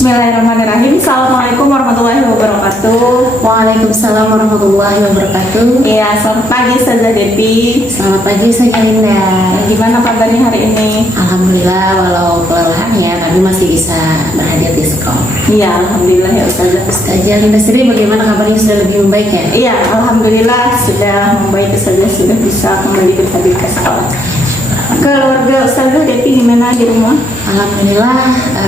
Bismillahirrahmanirrahim. Assalamualaikum warahmatullahi wabarakatuh. Waalaikumsalam warahmatullahi wabarakatuh. Iya, selamat pagi Ustazah Depi. Selamat pagi Ustazah Linda. Gimana kabarnya hari ini? Alhamdulillah, walau kelelahan ya, kami masih bisa berhadir di sekolah. Iya, alhamdulillah ya Ustazah. Ustazah Linda sendiri bagaimana kabarnya, sudah lebih membaik ya? Iya, alhamdulillah sudah membaik Ustazah, sudah bisa kembali berhadir ke sekolah. Keluarga Ustazah Depi gimana di rumah? Alhamdulillah,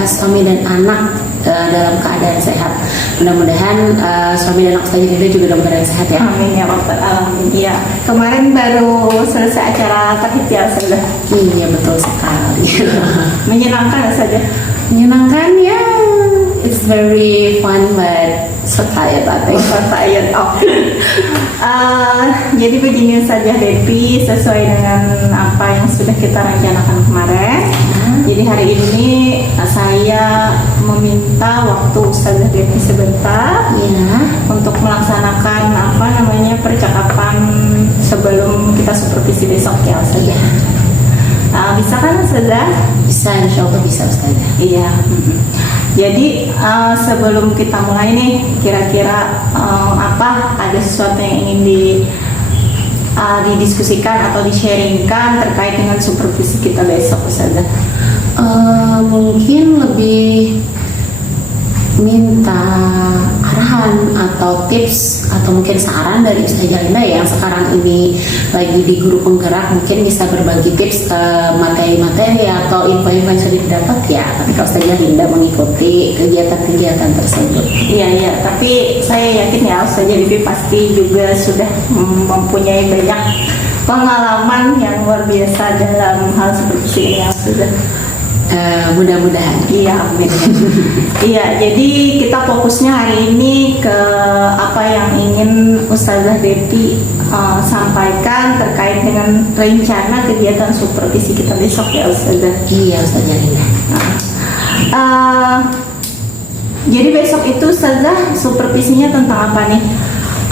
suami dan anak dalam keadaan sehat. Mudah-mudahan suami dan anak Ustazah Linda juga dalam keadaan sehat ya. Amin ya Rabbal Alamin. Iya, kemarin baru selesai acara tahid ya Ustazah. Iya betul sekali. Menyenangkan Ustazah. Menyenangkan ya. It's very fun but so tired I think. Jadi begini saja Depi, sesuai dengan apa yang sudah kita rencanakan kemarin. Jadi hari ini saya meminta waktu Ustazah Depi sebentar untuk melaksanakan percakapan sebelum kita supervisi besok ya Ustazah. Bisa kan Ustazah? Bisa, insya Allah bisa Ustazah. Iya. Jadi sebelum kita mulai nih, kira-kira ada sesuatu yang ingin didiskusikan atau di-sharingkan terkait dengan supervisi kita besok Ustazah? Mungkin lebih minta arahan atau tips atau mungkin saran dari Ustazah Linda yang sekarang ini lagi di guru penggerak, mungkin bisa berbagi tips materi-materi atau info-info yang sudah didapat ya ketika Ustazah Linda mengikuti kegiatan-kegiatan tersebut. Iya, tapi saya yakin ya Ustazah Devi pasti juga sudah mempunyai banyak pengalaman yang luar biasa dalam hal seperti ini ya Ustazah. Mudah-mudahan. Iya, amin. Iya, jadi kita fokusnya hari ini ke apa yang ingin Ustazah Depi sampaikan terkait dengan rencana kegiatan supervisi kita besok ya Ustazah. Iya Ustazah Linda. Jadi besok itu Ustazah supervisinya tentang apa nih?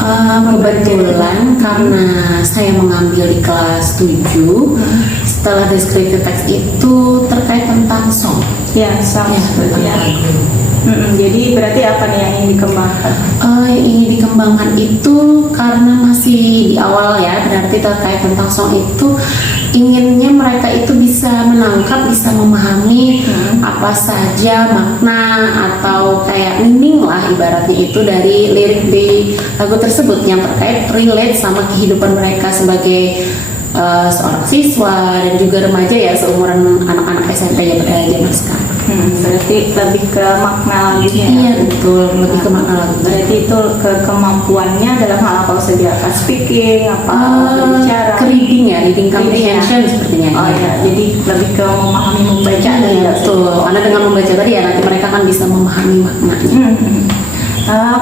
Kebetulan karena saya mengambil di kelas 7, setelah deskripsi teks itu terkait tentang song. Ya, song ya, tentang lagu. Jadi berarti apa nih yang ingin dikembangkan? Yang ingin dikembangkan itu karena masih di awal ya, berarti terkait tentang song itu inginnya mereka itu bisa menangkap, bisa memahami apa saja makna atau kayak meaning lah ibaratnya itu dari lirik di lagu tersebut yang terkait relate sama kehidupan mereka sebagai seorang siswa dan juga remaja ya, seumuran anak-anak SMP yang pada zaman sekarang. Berarti lebih ke makna lagunya. Iya betul, lebih ke makna lagu. Berarti itu ke kemampuannya dalam hal apa saja, speaking, berbicara, reading ya, reading comprehension sepertinya. Oh ya, jadi lebih ke memahami membaca. Betul, karena dengan membaca tadi ya nanti mereka kan bisa memahami maknanya.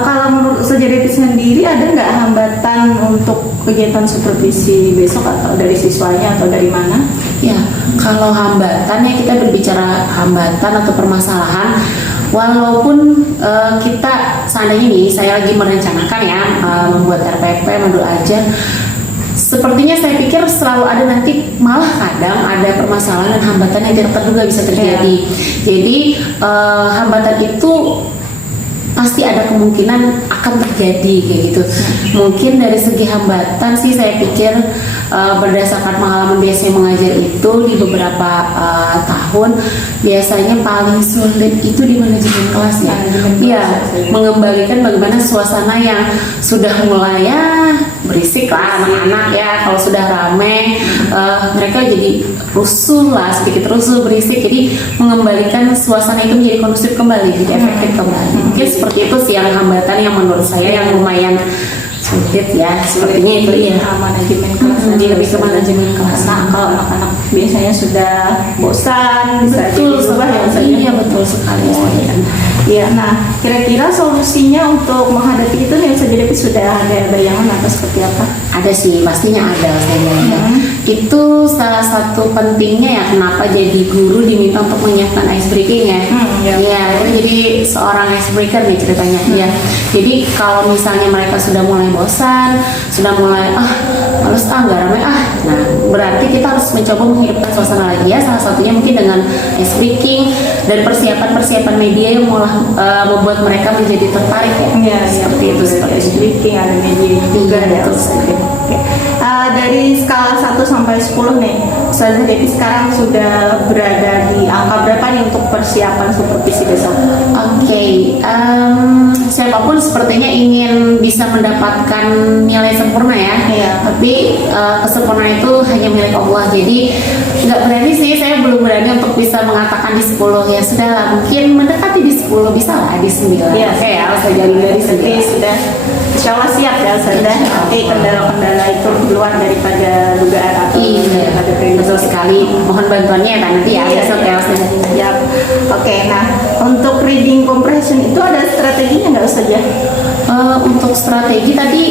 Kalau menurut Ustazah Depi sendiri ada nggak hambatan untuk kegiatan supervisi besok, atau dari siswanya atau dari mana? Ya, kalau hambatan ya kita berbicara hambatan atau permasalahan, walaupun kita seandainya nih saya lagi merencanakan ya membuat RPP modul ajar, sepertinya saya pikir selalu ada nanti malah kadang ada permasalahan dan hambatan yang tidak terduga bisa terjadi. Jadi hambatan itu pasti ada kemungkinan akan terjadi kayak gitu. Mungkin dari segi hambatan sih saya pikir berdasarkan pengalaman biasanya mengajar itu di beberapa tahun, biasanya paling sulit itu di manajemen kelas ya. Iya, mengembalikan bagaimana suasana yang sudah mulai ya berisik lah anak-anak ya, kalau sudah rame mereka jadi rusuh lah, sedikit rusuh berisik, jadi mengembalikan suasana itu menjadi kondusif kembali, jadi efektif kembali. Mungkin seperti itu sih yang hambatan yang menurut saya yang lumayan sulit ya, sepertinya itu ya manajemen kelas. Jadi lebih ke manajemen kelas. Nah, kalau anak-anak biasanya sudah bosan, betul sekali. Iya betul sekali. Ya, nah kira-kira solusinya untuk menghadapi itu yang Ustazah Depi sudah ada bayangan atau seperti apa? Ada sih, pastinya ada saya. Itu salah satu pentingnya ya kenapa jadi guru diminta untuk menyiapkan ice breaking ya. Ya, jadi seorang ice breaker nih ceritanya. Ya, jadi kalau misalnya mereka sudah mulai bosan, sudah mulai males nggak ramai nah berarti kita harus mencoba menghidupkan suasana lagi ya, salah satunya mungkin dengan ice breaking dan persiapan media yang membuat mereka menjadi tertarik ya, seperti itu, seperti speaking ada media juga ya. Oke. Dari skala 1 sampai 10 nih, Ustazah Devi sekarang sudah berada di angka berapa nih untuk persiapan supervisi besok? Oke, siapapun sepertinya ingin bisa mendapatkan nilai sempurna ya. Iya. Tapi kesempurnaan itu hanya milik Allah. Jadi nggak berani sih, saya belum berani untuk bisa mengatakan di 10 ya. Sudahlah, mungkin mendekati di 10 bisa lah di 9. Iya. Oke ya, saya jadi dari Nanti 9. sudah Insya Allah siap ya Ustazah. Nanti kendala-kendala itu luar daripada dugaan atau Iya, daripada betul sekali. Mohon bantuannya ya nanti ya. Iya, Besok iya. ya Ustazah. Yap. Oke, nah untuk reading comprehension itu ada strateginya nggak Ustazah? Untuk strategi tadi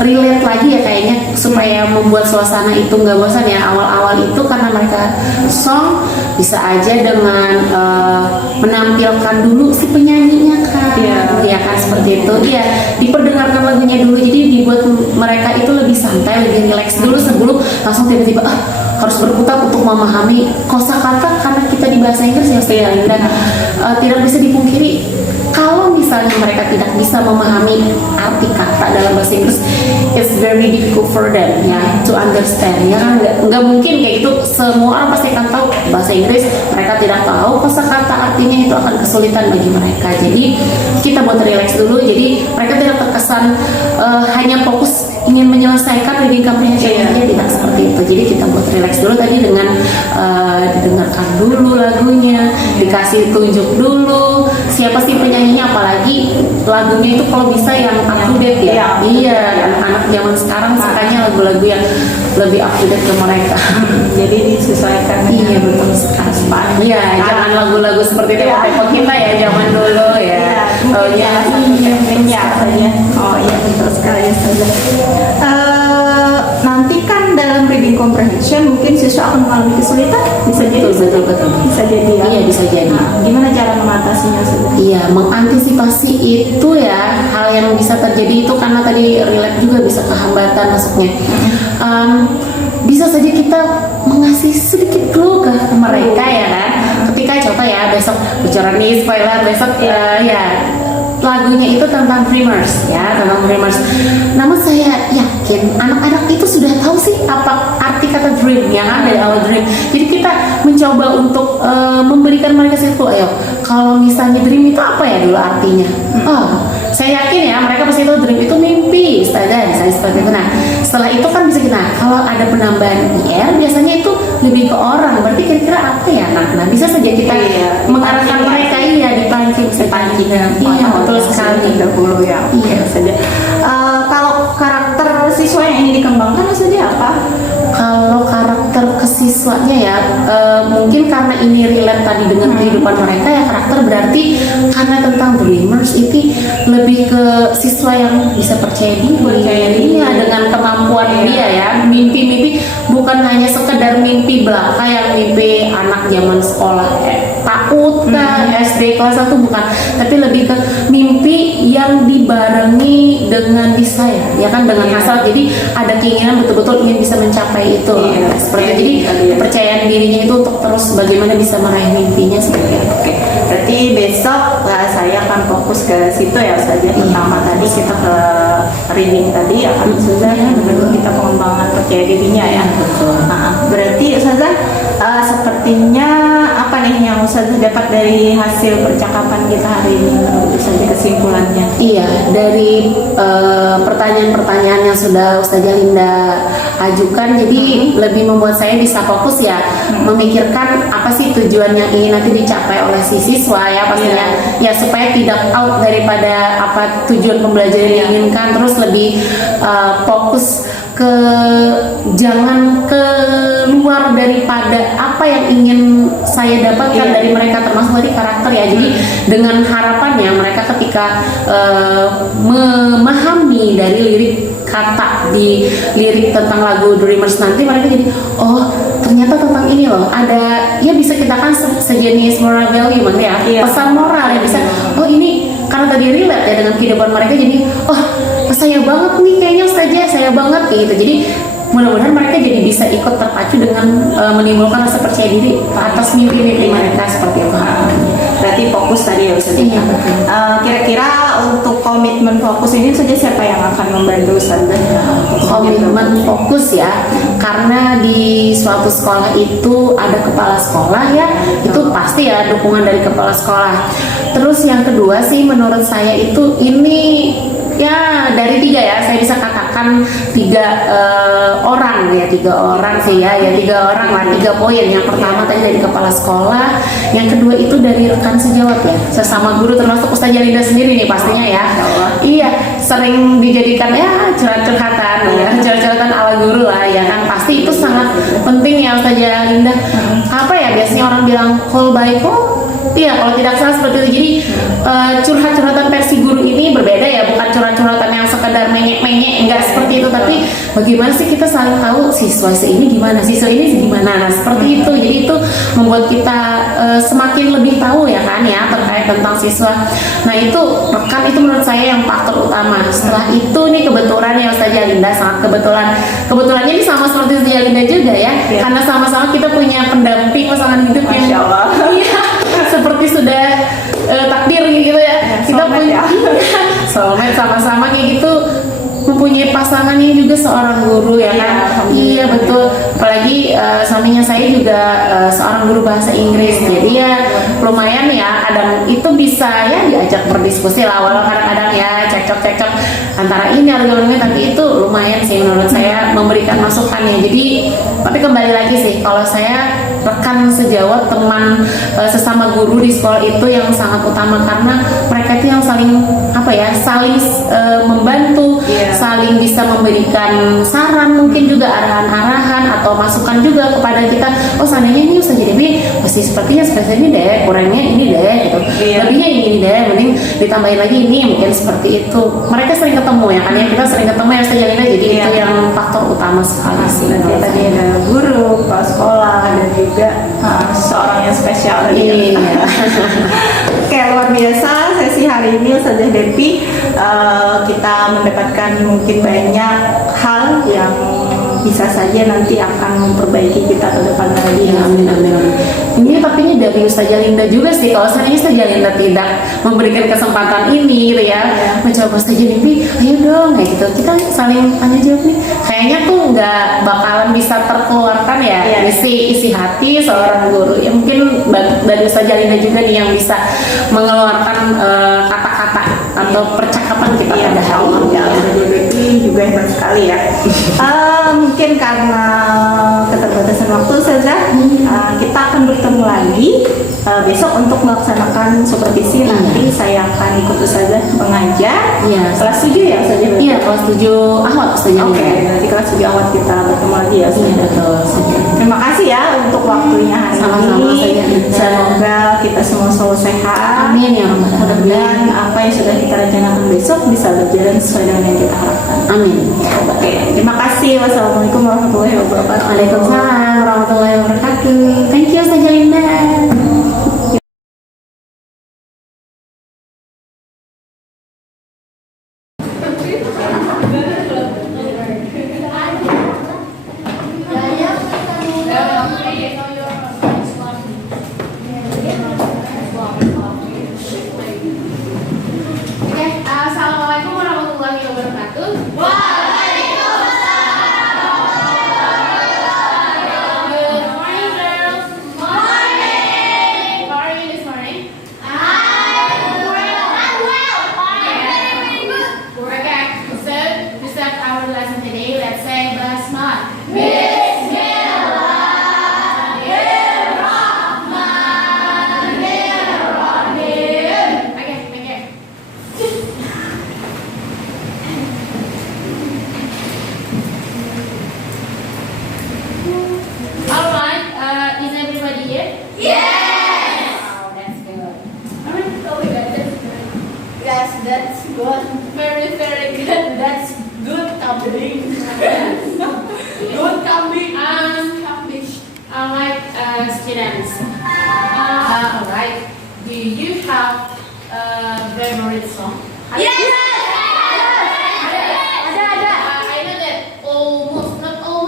relate lagi ya kayaknya supaya membuat suasana itu nggak bosan ya. Awal-awal itu karena mereka song bisa aja dengan menampilkan dulu si penyanyinya kan, ya kan seperti itu. Iya, diperdengarkan lagunya dulu, jadi dibuat mereka itu lebih santai, lebih relax dulu sebelum langsung tiba-tiba harus berputar untuk memahami kosakata karena kita di bahasa Inggris ya Ustaz, dan tidak bisa dipungkiri kalau misalnya mereka tidak bisa memahami arti kata dalam bahasa Inggris, it's very difficult for them ya to understand ya kan, nggak mungkin kayak gitu. Semua orang pasti akan tahu bahasa Inggris, mereka tidak tahu kosakata artinya, itu akan kesulitan bagi mereka. Jadi kita buat relax dulu, jadi mereka tidak terkesan hanya fokus ingin menyelesaikan reading comprehension aja, tidak seperti itu. Jadi kita buat relax dulu tadi dengan didengarkan dulu lagunya, dikasih tunjuk dulu siapa sih penyanyinya, apalagi lagunya itu kalau bisa yang up to date ya. Iya, anak-anak zaman sekarang sukanya lagu-lagu yang lebih up to date ke mereka. Jadi disesuaikan. Iya betul sekali. Iya, jangan lagu-lagu seperti tempo kita ya zaman dulu ya. Oh iya, saja. Oh iya betul sekali Ustazah. Nanti kan dalam reading comprehension mungkin siswa akan mengalami kesulitan, bisa jadi. Betul. Bisa jadi ya. Iya bisa jadi. Nah, gimana cara mengatasinya Ustazah? Iya, mengantisipasi itu ya hal yang bisa terjadi itu karena tadi relate juga bisa ke hambatan masuknya. Bisa saja kita mengasih sedikit clue ke mereka ya kan. Ketika contoh ya besok bicara nih spoiler besok ya lagunya itu tentang Dreamers ya, tentang Dreamers. Namun saya yakin anak-anak itu sudah tahu sih apa arti kata dream ya kan, dari awal dream. Jadi kita mencoba untuk memberikan mereka satu, ayo kalau misalnya dream itu apa ya dulu artinya. Saya yakin ya mereka pasti tahu dream itu mimpi, Ustazah, misalnya seperti itu. Nah setelah itu kan bisa kita, kalau ada penambahan IR biasanya itu lebih ke orang, berarti kira-kira apa ya. Nah bisa saja kita mengarahkan mereka dipancing. Iya betul sekali dahulu ya. Iya saja. Kalau karakter siswa yang ingin dikembangkan saja apa? Kalau karakter kesiswanya ya mungkin karena ini relate tadi dengan kehidupan mereka ya, karakter berarti karena tentang Dreamers itu lebih ke siswa yang bisa percaya diri ya, dengan kemampuan dia ya, mimpi-mimpi bukan hanya sekedar mimpi belaka yang mimpi anak zaman sekolah takut SD kelas 1 bukan, tapi lebih ke mimpi yang dibarengi dengan desire ya kan, dengan hasrat. Jadi ada keinginan betul-betul ingin bisa mencapai itu seperti itu. Jadi kepercayaan dirinya itu untuk terus bagaimana bisa meraih mimpinya seperti itu. Oke, berarti besok saya akan fokus ke situ ya Ustazah. Pertama tadi kita ke reading tadi akan sudah kita pengembangan percaya dirinya ya. Berarti Ustazah sepertinya apa nih yang Ustazah dapat dari hasil percakapan kita hari ini, menurut Ustazah kesimpulannya? Iya, dari pertanyaan-pertanyaan yang sudah Ustazah Linda ajukan, jadi lebih membuat saya bisa fokus ya, memikirkan apa sih tujuan yang ingin nanti dicapai oleh si siswa ya pastinya, ya supaya tidak out daripada apa tujuan pembelajaran yang diinginkan, terus lebih fokus ke jangan keluar daripada apa yang ingin saya dapatkan dari mereka, termasuk dari karakter ya. Jadi dengan harapannya mereka ketika memahami dari lirik kata di lirik tentang lagu Dreamers nanti, mereka jadi oh ternyata tentang ini loh, ada ya bisa kita kan sejenis moral value ya, pesan moral ya, bisa oh ini karena tadi relate ya dengan kehidupan mereka, jadi oh saya banget nih kayaknya Ustazah, saya banget gitu. Jadi mudah-mudahan mereka jadi bisa ikut terpacu dengan menimbulkan rasa percaya diri atas mimpi-mimpi mereka seperti itu. Berarti fokus tadi ya Ustazah. Iya, betul. Kira-kira untuk komitmen fokus ini saja siapa yang akan membantu Ustazah? Komitmen fokus ya, karena di suatu sekolah itu ada kepala sekolah ya, itu pasti ya dukungan dari kepala sekolah. Terus yang kedua sih menurut saya itu ini ya dari 3 ya, saya bisa katakan 3 orang ya, 3 orang sih ya, 3 orang lah, 3 poin. Yang pertama tadi dari kepala sekolah, yang kedua itu dari rekan sejawat ya, sesama guru, termasuk Ustazah Linda sendiri nih pastinya ya. Iya, sering dijadikan ya curhat-curhatan ya, curhat-curhatan ala guru lah ya kan, pasti itu sangat penting ya Ustazah Linda. Apa ya biasanya orang bilang call by call. Iya, kalau tidak salah seperti itu. Jadi curhat-curhatan versi guru ini berbeda ya, bukan curhat-curhatan yang sekedar menyek-menyek, enggak seperti itu. Tapi bagaimana sih kita saling tahu siswa ini gimana, siswa ini gimana. Nah seperti itu. Jadi itu membuat kita semakin lebih tahu ya kan ya terkait tentang siswa. Nah itu rekan itu menurut saya yang faktor utama. Setelah itu nih kebetulan ya Ustazah Linda, sangat kebetulannya ini sama seperti Ustazah Linda juga ya, karena sama-sama kita punya pendamping pasangan hidup yang Masya Allah. iya, seperti sudah takdir gitu ya, kita punya soulmate sama-sama kayak gitu, mempunyai pasangan yang juga seorang guru ya kan. Iya betul, apalagi suaminya saya juga seorang guru bahasa Inggris, jadi ya lumayan ya, kadang itu bisa ya diajak berdiskusi lah, walau kadang-kadang ya cekcok antara ini argumennya, tapi itu lumayan sih menurut saya memberikan masukan ya. Jadi tapi kembali lagi sih, kalau saya rekan sejawat, teman sesama guru di sekolah itu yang sangat utama, karena mereka itu yang saling saling membantu, saling bisa memberikan saran, mungkin juga arahan-arahan atau masukan juga kepada kita. Oh seandainya ini Ustazah Dewi pasti sepertinya seperti ini deh, kurangnya ini deh gitu, lebihnya ini deh, mending ditambahin lagi ini, mungkin seperti itu. Mereka sering ketemu ya kan ya, kita sering ketemu ya Ustazah Linda, jadi itu yang faktor utama sekali sih. Tadi ada guru, kepala sekolah, dan juga seorang yang spesial. Iya. Oke, luar biasa sesi hari ini Ustazah Devi. Kita mendapatkan mungkin banyak hal yang bisa saja nanti akan memperbaiki kita ke depan lagi. Ya, amin. Ini tapi ini dari Ustazah Linda juga sih, kalau seandainya Ustazah Linda tidak memberikan kesempatan ini gitu ya, mencoba Ustazah Devi, ayo dong kayak gitu, kita saling tanya jawab nih, kayaknya tuh nggak bakalan bisa terkeluarkan ya isi hati seorang guru ya. Mungkin dari Ustazah Linda juga nih yang bisa mengeluarkan kata-kata atau percakapan kita pada hari ini. Jadi juga hebat sekali ya. Mungkin karena keterbatasan waktu saja, kita akan bertemu lagi besok untuk melaksanakan supervisi. Nanti saya akan ikut Ustazah mengajar kelas 7 ya Ustazah? Iya, kelas 7 Ahwat Ustazah. Oke, nanti kelas 7 Ahwat kita bertemu lagi ya Ustazah. Iya, betul. Terima kasih ya untuk waktunya hari Sama-sama, ini. Ustazah. Semoga kita semua selalu sehat. Amin ya Rabbal alamin. Mudah-mudahan apa yang sudah kita rencanakan besok bisa berjalan sesuai dengan yang kita harapkan. Amin. Oke, terima kasih. Wassalamualaikum warahmatullahi wabarakatuh. Waalaikumsalam warahmatullahi wabarakatuh. Thank you Ustazah Linda. Assalamualaikum warahmatullahi wabarakatuh. Good morning, girls. Morning. How are you this morning? I'm well. Okay, so to start our lesson today, let's say Basmala. Okay. Alright, is everybody here? Yes! Wow, that's good. Alright, oh my god, that's good. Yes, that's good. Very, very good. That's good topic. Good topic. Alright, students. Alright, do you have a favorite song? Yes! I know that almost, not almost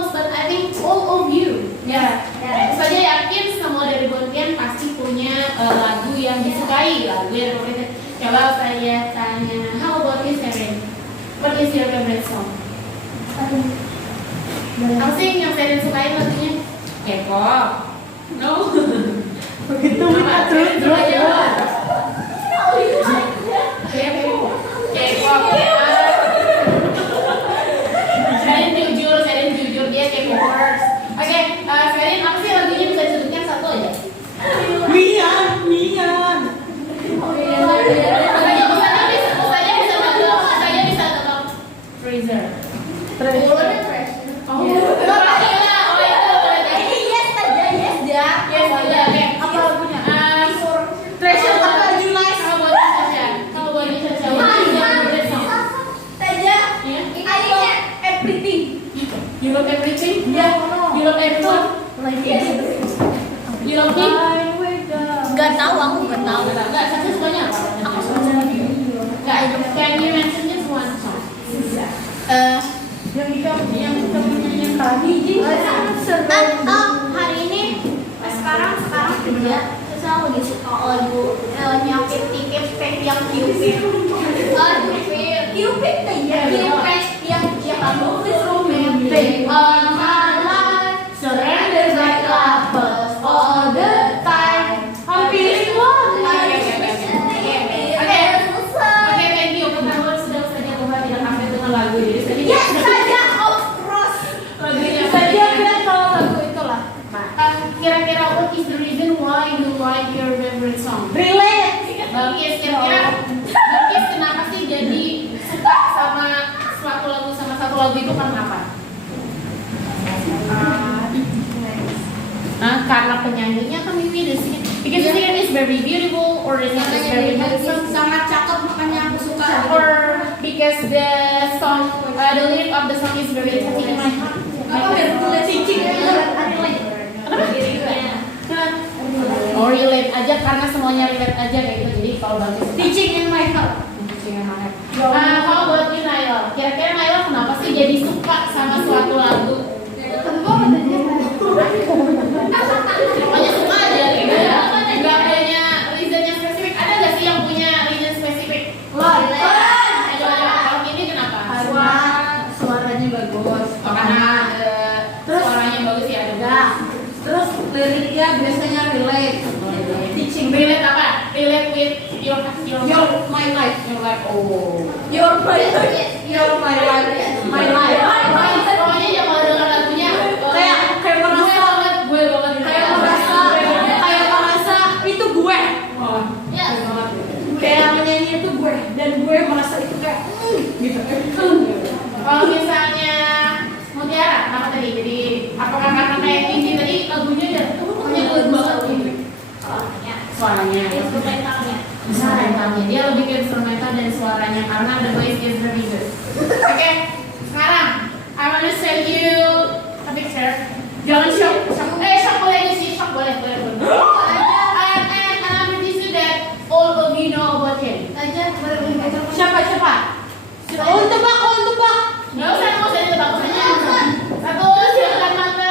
lagu yang favorit. Coba saya tanya, how about you Seren? What is your favorite song? Apa sih yang Seren sukain lagunya? K-pop. No. Begitu Apa? kita Seren terus suka terus. jawab. K-pop. K-pop. Seren jujur dia K-popers. Oke, Seren apa sih lagunya bisa disebutkan satu aja? Mian, Mian. Saya bisa tetap freezer. Oh, apa lagunya? Treasure apa July? Kalau buat Caca, you love everything? You love everyone? You love me? Gak tahu, aku gak tahu. Enggak, Caca sukanya apa? Enggak, can you mention just one song? Yang kamu nyanyiin tadi, Ji. Hari ini sekarang kerja terus aku lagi suka lagu nyakit tiket yang Cupid. Cupid yang kamu is romantic all my life, surrender like lovers all the time. I'm feeling one Oke, thank you. Pertama sudah saja Tuhan tidak sampai dengan lagu jadi sedikit. Yes saja, of course. Lagunya Saja bilang kalau lagu itulah. Kira-kira what is the reason why you like your favorite song? Relate. Bangkis, kira-kira Bangkis kenapa sih jadi suka sama suatu lagu sama satu lagu itu karena apa? Karena penyanyinya kan ini sih. Because the singer is very beautiful or the song is very handsome. Sangat cakep makanya aku suka. Or because the song, the lyric of the song is very touching in my heart. Oh relate aja karena semuanya relate aja kayak gitu. Jadi kalau bagus Teaching in my heart. Kalau buat you Naila, kira-kira Naila kenapa sih jadi suka sama suatu lagu? Pokoknya suka aja gitu ya. Gak punya reasonnya spesifik. Ada gak sih yang punya reason spesifik? Kalau ini kenapa? Suaranya bagus. Oh, karena suaranya bagus ya ada. Terus liriknya biasanya relate. Teaching Relate apa? Relate with your my life. your life. Oh. Your my life. Your my life. My life. Pokoknya yang mau dengar lagunya Kayak merasa gue banget kayak merasa itu gue. Oh. Kayak menyanyi itu gue dan gue merasa itu kayak gitu. Kalau misalnya Mutiara, apa tadi? Jadi apakah karena kayak Tinggi tadi lagunya ya pokoknya bagus banget gitu. Suaranya. Instrumentalnya. Dia lebih ke instrumental dan suaranya karena the voice is very good. Oke, sekarang I wanna send you a picture. Jangan shock, shock boleh aja sih, shock boleh. And I'm pretty sure that all of you know about him. Siapa? Oh, tebak. Nggak usah ditebak saja. Satu, siapkan mata.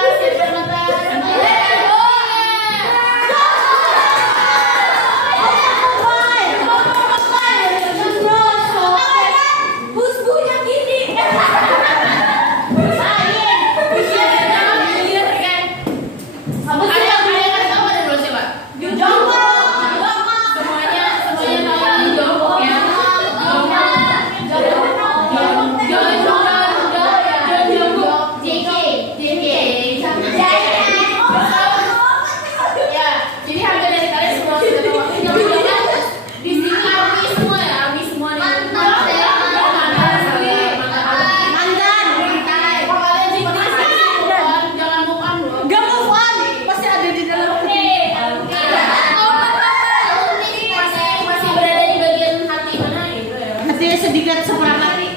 sedikit seperangkat 5%.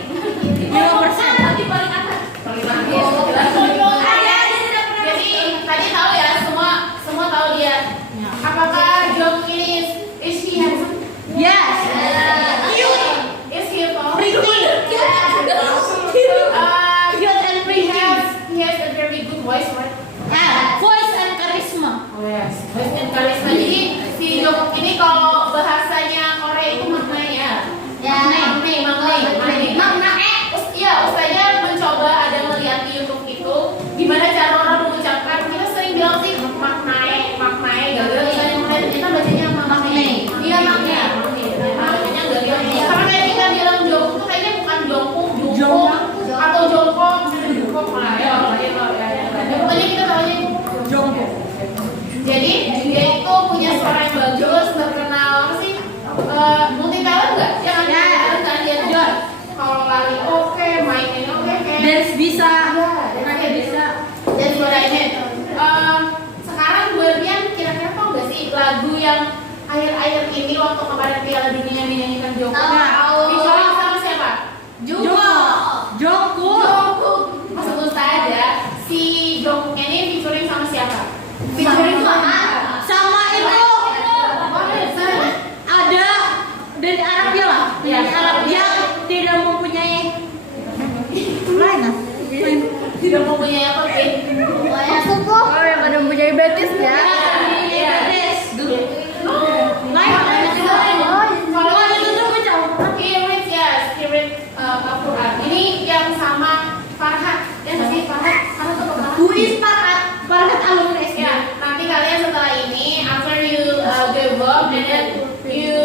Jadi tadi tahu ya, semua tahu dia. Apakah Jong ini is he handsome? Yes. Is he tall? Pretty. Cute and pretty. He has a very good voice, right? Voice and charisma. Oh yes, voice and charisma. Jadi si Jong ini kalau bahasanya bagus, terkenal apa sih? Multi talent nggak? Yang ada talent kan dia jual. Kalau lari oke, main ini oke, Dance bisa. nanti bisa. Jadi suara ini. Sekarang Guardian kira-kira tau nggak sih lagu yang akhir-akhir ini waktu kemarin Piala Dunia dinyanyikan Joko? Tahu. Featuring sama siapa? Joko. Maksud Ustaz ya, si Joko ini featuring sama siapa? Featuring sama itu. Ada dari Arabia lah. Iya. Dari Arab yang tidak mempunyai Tidak mempunyai apa sih? Oh, yang ada mempunyai Betis ya. Iya. Spirit Al-Quran. Ini yang sama Farhat. Ya nggak sih Farhat? Farhat atau Farhat? Who is Farhat alumni SD. Ya, nanti kalian setelah ini, after you give up, and then you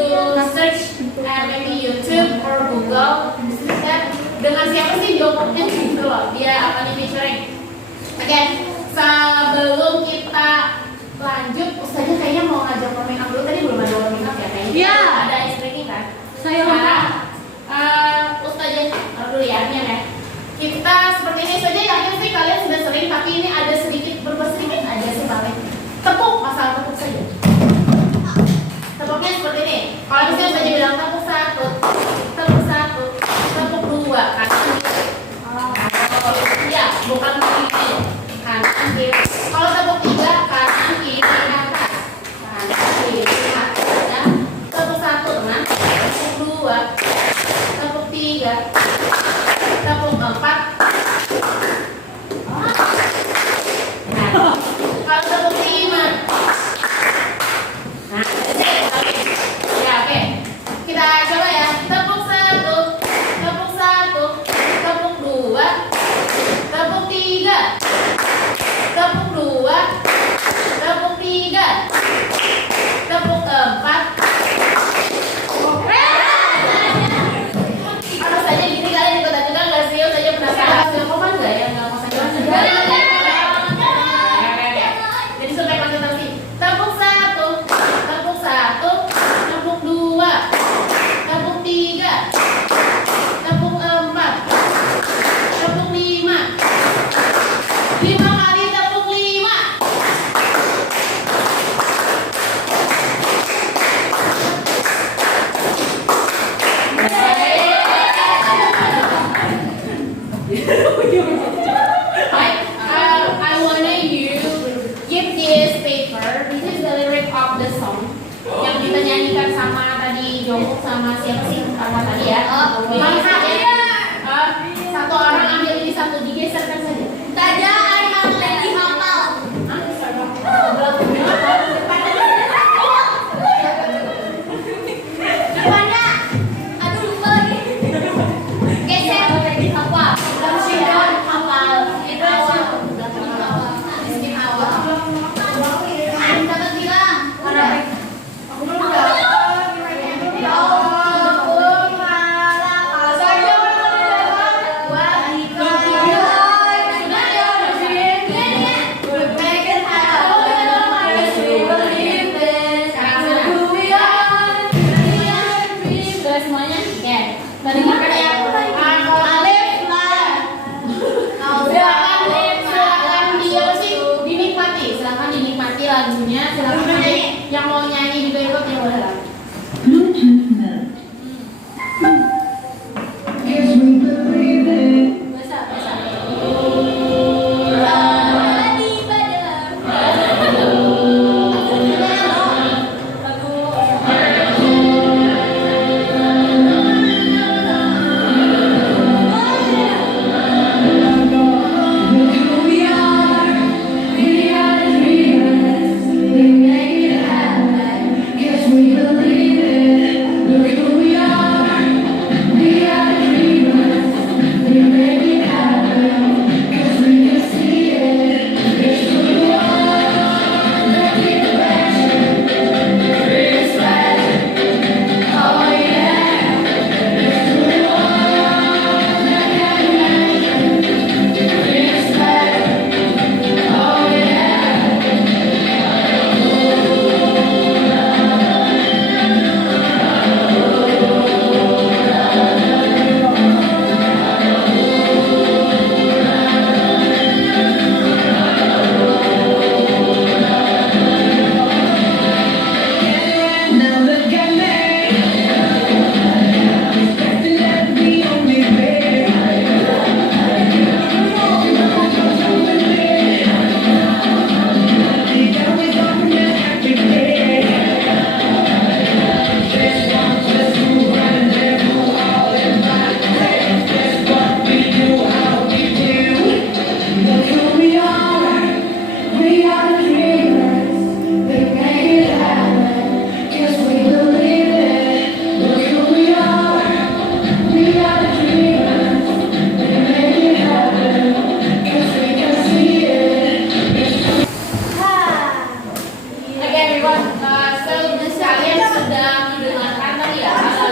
search maybe YouTube or Google, dan dengan siapa sih Joko-nya gitu loh, dia apa nih featuring. Oke, sebelum kita lanjut, Ustaznya kayaknya mau ngajak warming up dulu, tadi belum ada warming up ya kayaknya. Iya. Ada ice breaking kan? Saya Sekarang, Ustaznya taruh dulu ya, Nian ya. Kita seperti ini saja, yakin sih kalian sudah sering, tapi ini ada sedikit berubah sedikit aja sih paling. Tepuk, masalah tepuk saja. Tepuknya seperti ini. Kalau misalnya saja bilang tepuk satu, tepuk dua, kanan kiri. Ya, bukan kiri, kanan kiri. Kalau tepuk tiga, kanan kiri atas, kanan kiri atas. Ya. Tepuk satu, teman. Tepuk dua, tepuk tiga. Tepuk 4. Nah, kalau tepuk 5. Nah, ya oke. Kita coba ya. Tepuk 1, tepuk 1, tepuk 2, tepuk 3, tepuk 2, tepuk 3, tepuk 4. Kalau saja gini kalian ikutan juga nggak sih? Saja penasaran hasil koman nggak ya? Nggak mau saja jadi sampai konsentrasi. Tepuk 1, tepuk 1, tepuk 2, tepuk 3, tepuk 4, tepuk 5. 5 kali tepuk 5. I wanna you give this paper. This is the lyric of the song yang kita nyanyikan sama tadi Joko sama siapa sih Farhat tadi ya? Farhat ya. Satu orang ambil ini satu digeserkan saja. Saja anak lagi hafal. Depannya. Aduh lupa lagi. Geser apa? Belakang hafal. Itu awal. Dapat bilang. Aku belum dapat. Ya Allah, malah. Saya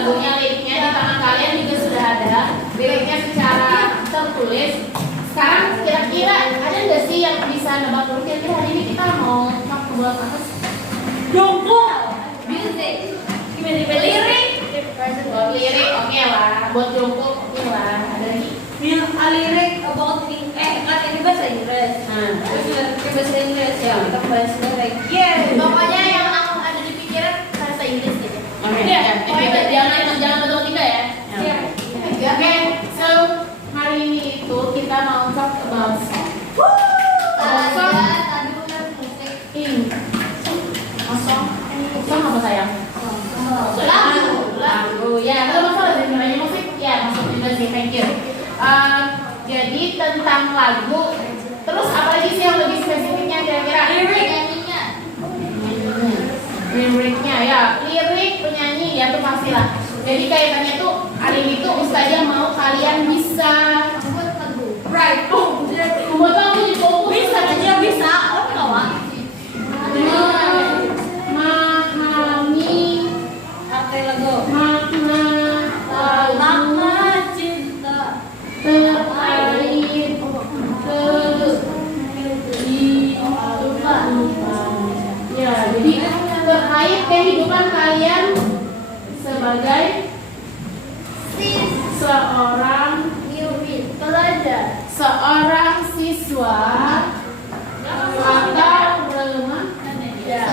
lagunya, liriknya di tangan kalian juga sudah ada. Liriknya secara tertulis. Sekarang kira-kira ada nggak sih yang bisa nebak dulu? Kira-kira hari ini kita mau buat apa sih? Jongkok. Music. Gimana lirik? Buat lirik oke lah. Buat jongkok oke lah. Ada lagi? Lirik about kan ini bahasa Inggris. Bahasa Inggris ya. Kita bahas lirik. Pokoknya yang aku ada di pikiran bahasa Inggris gitu. Oke. Jangan betul tidak ya. Oke, so hari ini itu kita mau talk about song. Tadi bukan musik. Song apa sayang? Lagu. Ya, kalau masalah dari namanya musik, ya masuk juga sih. Thank you. Jadi tentang lagu, terus apa lagi sih yang lebih spesifiknya kira-kira? Liriknya ya, lirik penyanyi ya tuh pastilah. Jadi kaitannya tuh hari ini tuh Ustazah mau kalian bisa Right. membuat lagu di fokus Bisa aja bisa. Oh, kawan. memahami Arti lagu. makna lagu Makna cinta. terkait ya, jadi terkait kehidupan kalian sebagai seorang seorang siswa atau remaja. Ya.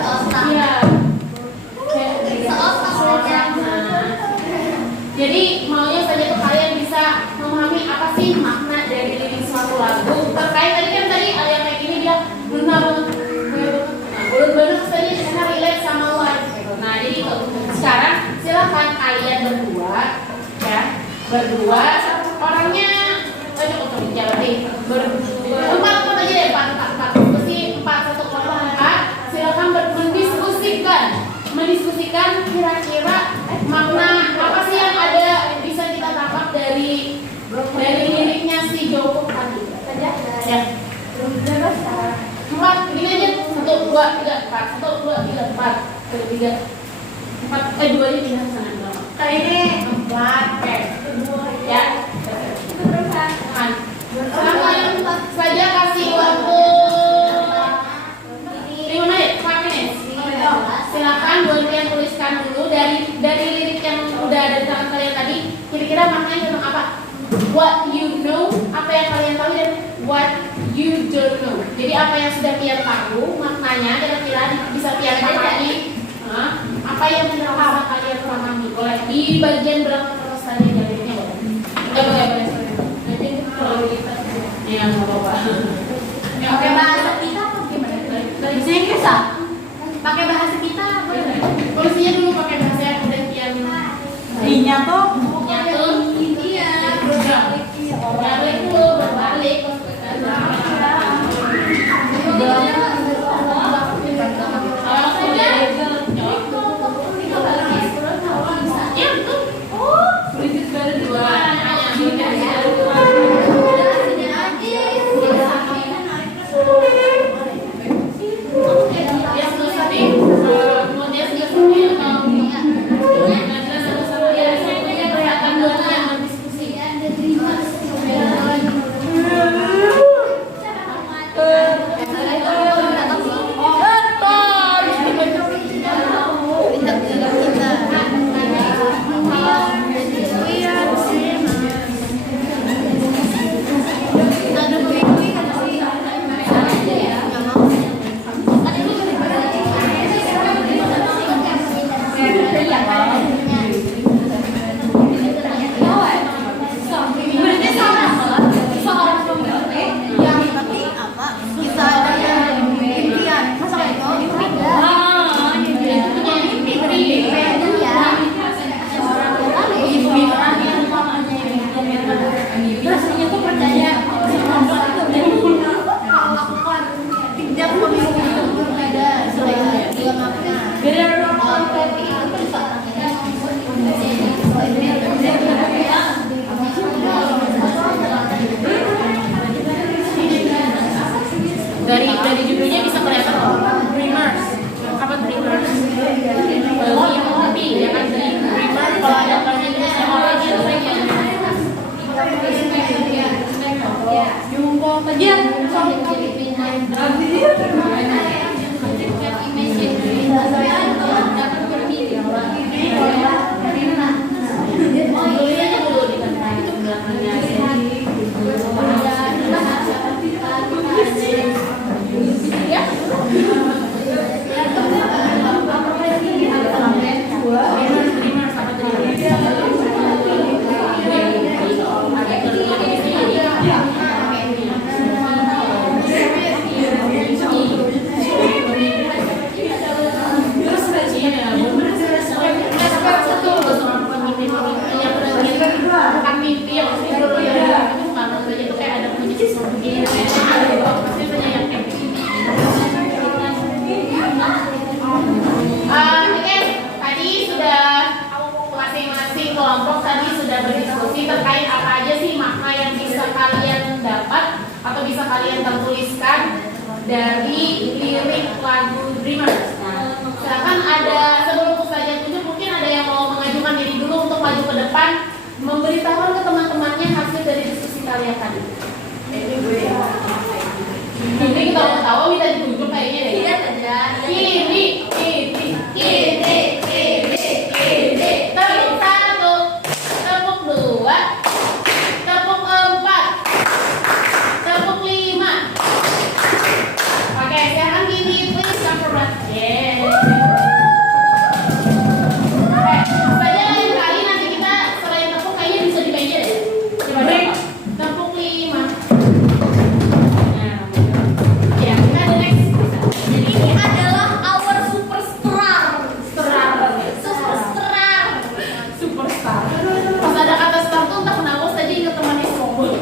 Jadi maunya saja tuh kalian bisa memahami apa sih makna dari lirik suatu lagu. Terkait tadi kan yang kayak gini bilang benar banget. Udah banget saja karena relate sama life gitu. Nah jadi itu sekarang silakan kalian berdua orangnya banyak untuk bicara nih empat aja deh empat mesti satu kelompok empat. Silakan mendiskusikan kira-kira makna apa sih yang ada bisa kita tangkap dari liriknya si Joko tadi saja ya. Empat gini aja 1, 2, 3, 4 1, 2, 3, 4 dua aja pindah ke sana. Ini 4 oke ya. Silakan saja kasih waktu 5 menit, 5 menit. Silakan kalian tuliskan dulu dari lirik yang udah ada di tangan kalian tadi. Kira-kira maknanya tentang apa? What you know, apa yang kalian tahu dan what you don't know. Jadi apa yang sudah kalian tahu maknanya kira-kira bisa kalian pahami. Apa yang tidak bisa kalian pahami? Boleh di bagian berapa terus tadi liriknya boleh. Boleh. Nanti kalau kita ya nggak apa-apa. pakai bahasa kita apa gimana? Bahasa Inggris ah? Pakai bahasa kita boleh? Polisinya dulu pakai bahasa yang udah kian Nyatu. nyatu. Iya. Balik dulu, berbalik. Ya betul. Dari judulnya bisa kelihatan dreamers. Apa dreamers? Mimpi, ya kan dreamer kalau ada terkait apa aja sih makna yang bisa kalian dapat atau bisa kalian tertuliskan dari lirik lagu Dreamers. Nah, silakan ada sebelum Ustazah tunjuk mungkin ada yang mau mengajukan diri dulu untuk maju ke depan memberitahu ke teman-temannya hasil dari diskusi kalian tadi. Ini kita mau tahu minta ditunjuk kayaknya deh. Iya saja. Kiri. Tepuk 1, tepuk 2, tepuk 4, tepuk 5. Oke, sekarang gini, please come forward. Yeah. Saja lain kali nanti kita selain tepuk kayaknya bisa di meja deh. Coba deh. Tepuk 5. Nah, ya, kita ada next. Jadi ini adalah our superstar. Superstar. Pas ada kata star tuh entah kenapa saja ingat temannya sombong.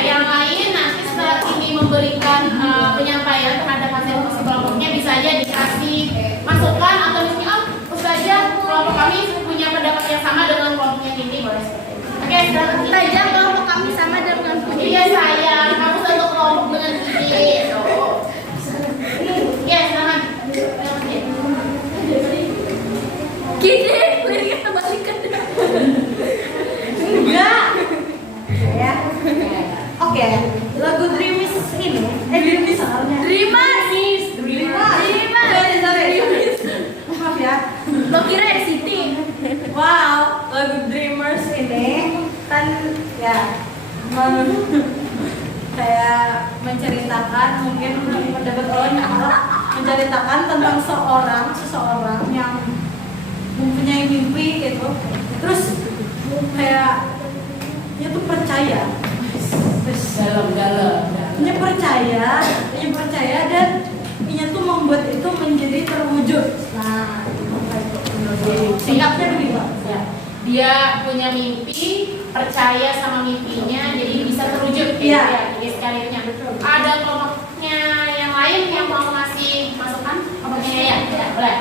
Yang lain nanti setelah ini memberikan penyampaian terhadap hasil diskusi kelompoknya bisa aja dikasih masukan atau misalnya Ustazah kelompok kami punya pendapat yang sama dengan kelompoknya Tini boleh seperti itu. Oke, silakan Ustazah kelompok kami sama dengan Iya sayang, kamu satu kelompok dengan Tini. Ya silakan. Gini, liriknya kebalikan. Enggak. Ya. Oke, lagu Dreamies ini, Dreamies soalnya. Dreamers. Sorry. Maaf ya. Lo kira Siti? Wow, lagu Dreamers ini kan ya kayak menceritakan mungkin pendapat orang menceritakan tentang seseorang yang mempunyai mimpi gitu. Terus kayak dia tuh percaya. Terus Dalam. dia percaya dan dia tuh membuat itu menjadi terwujud. Nah, singkatnya begitu. Ya. Dia punya mimpi, percaya sama mimpinya, jadi bisa terwujud. Iya. Jadi sekalinya. Ada kelompoknya yang lain yang mau ngasih masukan? Kelompoknya ya, boleh.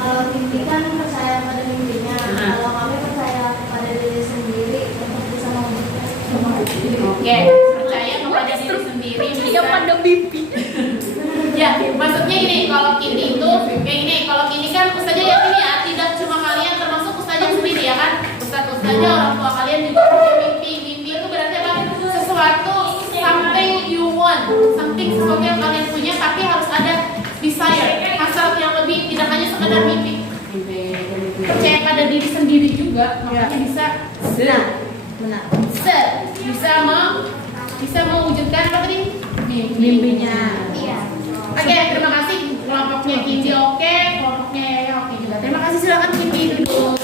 Kalau mimpi kan percaya pada mimpinya. Kalau kami percaya pada diri sendiri untuk bisa mewujudkan. Oke, percaya kepada diri sendiri bisa. Yang pada mimpi. Ya, maksudnya ini kalau kini itu kayak ini, kalau kini kan Ustazah yakin ya, tidak cuma kalian termasuk Ustazah sendiri ya kan? Ustazah orang tua kalian juga punya mimpi. Mimpi itu berarti apa? Sesuatu something you want, sesuatu yang kalian punya tapi harus ada desire, hasrat yang lebih, tidak hanya sekedar mimpi. Percaya pada diri sendiri juga, makanya bisa Benar. bisa mewujudkan apa tadi? Mimpinya. Iya. Oke, terima kasih kelompoknya Kindi oke, kelompoknya Yaya oke juga. Terima kasih, silakan Kindi duduk.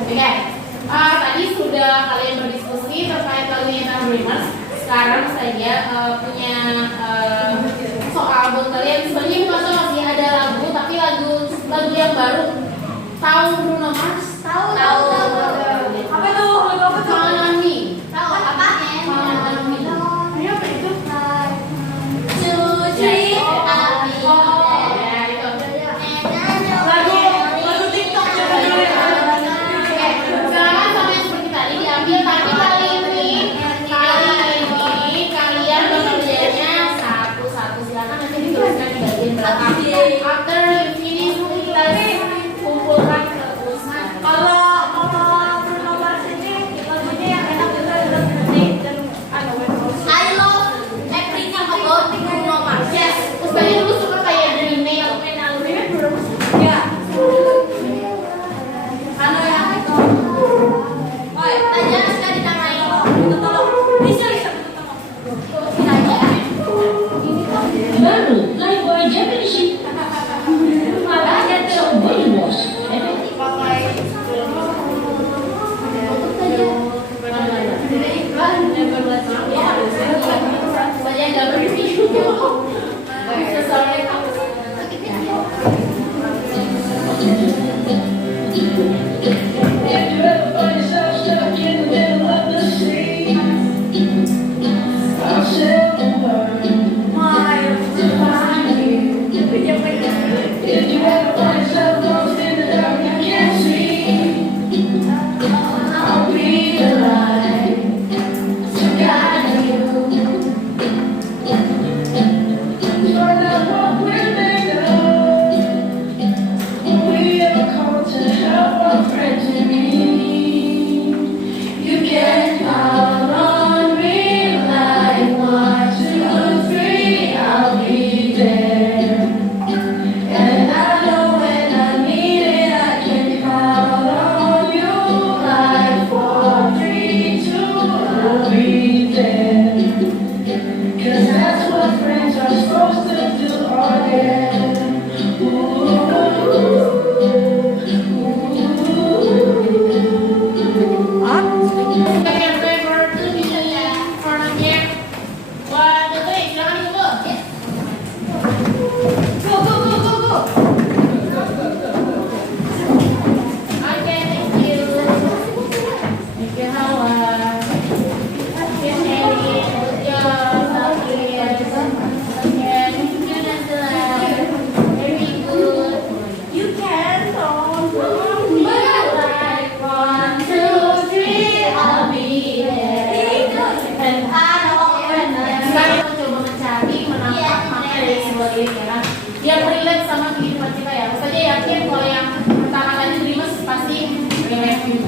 Oke. Tadi sudah kalian berdiskusi terkait lagunya Dreamers. Sekarang saya punya soal buat kalian. Sebenarnya bukan soal sih, ada lagu tapi lagu yang baru. Tahu Bruno Mars? Tahu. Apa tuh? Lagu apa tuh? Count on Me. Tahu apa? Count on Me. Ini apa itu? Cuci api. Ya, itu. Lagu TikTok zaman dulu ya. Oke, sekarang sama yang seperti tadi diambil, tapi kali ini kalian bekerjanya satu-satu. Silakan nanti dituliskan di bagian belakang. After you finish, kita kumpulkan ke Usman.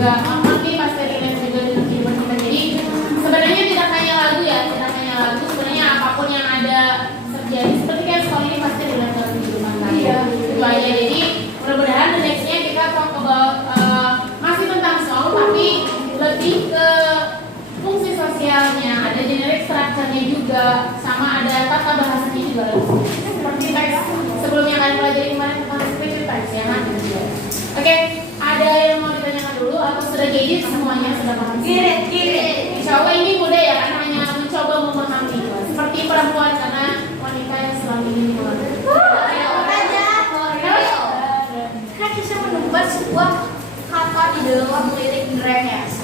juga nanti pasti relate juga dengan kehidupan kita. Jadi sebenarnya tidak hanya lagu ya, tidak hanya lagu, sebenarnya apapun yang ada terjadi seperti kan sekolah ini pasti relate dengan kehidupan kita. Iya. Itu aja. Jadi mudah-mudahan the nextnya kita talk about masih tentang song tapi lebih ke fungsi sosialnya, ada generic structure-nya juga, sama ada tata bahasanya juga. Seperti teks sebelumnya kalian pelajari kemarin tentang speech teks ya kan? Oke, ada yang mau ditanyakan dulu atau sudah gadget semuanya sudah paham? Kiri. Insya Allah ini mudah ya karena hanya mencoba memahami seperti perempuan karena wanita yang selama ini mengalami. Kan bisa menemukan sebuah kata di dalam lirik Dremes.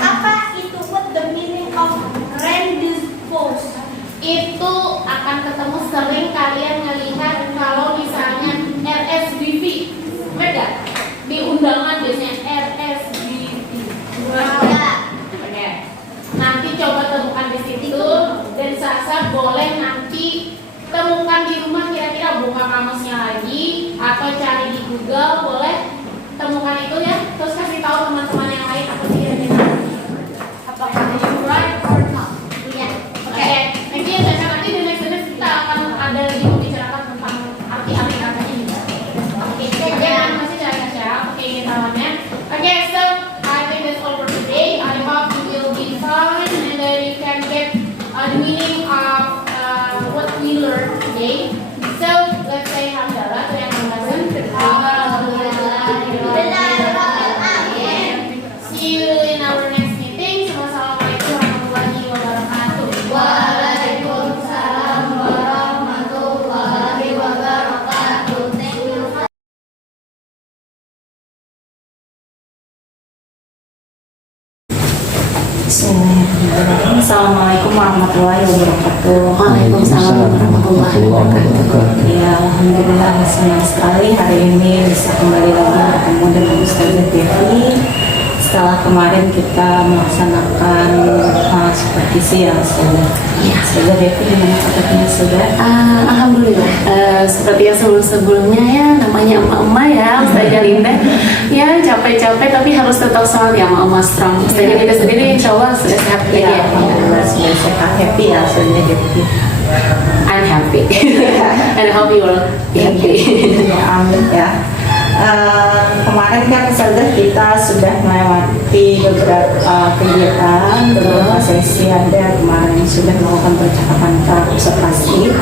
Apa itu? What the meaning of rendispose? Itu akan ketemu sering kalian ngelihat kalau misalnya RSVP, beda di undangan biasanya RSVP. Oke. Nanti coba temukan di situ dan Sasa boleh nanti temukan di rumah kira-kira buka kamusnya lagi atau cari di Google boleh temukan itu ya terus kasih tahu teman-teman yang lain apa sih kira-kira apakah itu right or not. Iya. Oke, nanti ya Sasa nanti di next kita akan ada lagi membicarakan tentang arti-arti katanya juga. Oke, jangan masih cari Sasa. Oke, ini tawannya. Oke, so I think that's all for today. I hope you will be fine and then you can get the meaning of what we learned today. So let's say hamdalah to yang mengajar. See you in our next meeting. Wassalamualaikum warahmatullahi wabarakatuh. Waalaikumsalam warahmatullahi wabarakatuh. Thank you. Bismillahirrahmanirrahim. Assalamualaikum warahmatullahi wabarakatuh. Waalaikumsalam warahmatullahi wabarakatuh. Ya, alhamdulillah senang sekali hari ini bisa kembali lagi bertemu dengan Ustazah Devi. Setelah kemarin kita melaksanakan supervisi ya Ustazah. Ustazah Devi gimana kabarnya sudah? Alhamdulillah, seperti yang sebelum-sebelumnya ya, namanya emak-emak ya, Ustazah Linda. Ya capek-capek tapi harus tetap semangat ya, emak-emak strong. Ustazah Linda sendiri insya Allah sudah sehat lagi Ya, ya. alhamdulillah sudah sehat, happy ya Ustazah Devi. I'm happy, and I hope you will be happy. Ya, amin ya. Kemarin kan Ustazah kita sudah melewati beberapa kegiatan, beberapa sesi ada kemarin sudah melakukan percakapan observasi.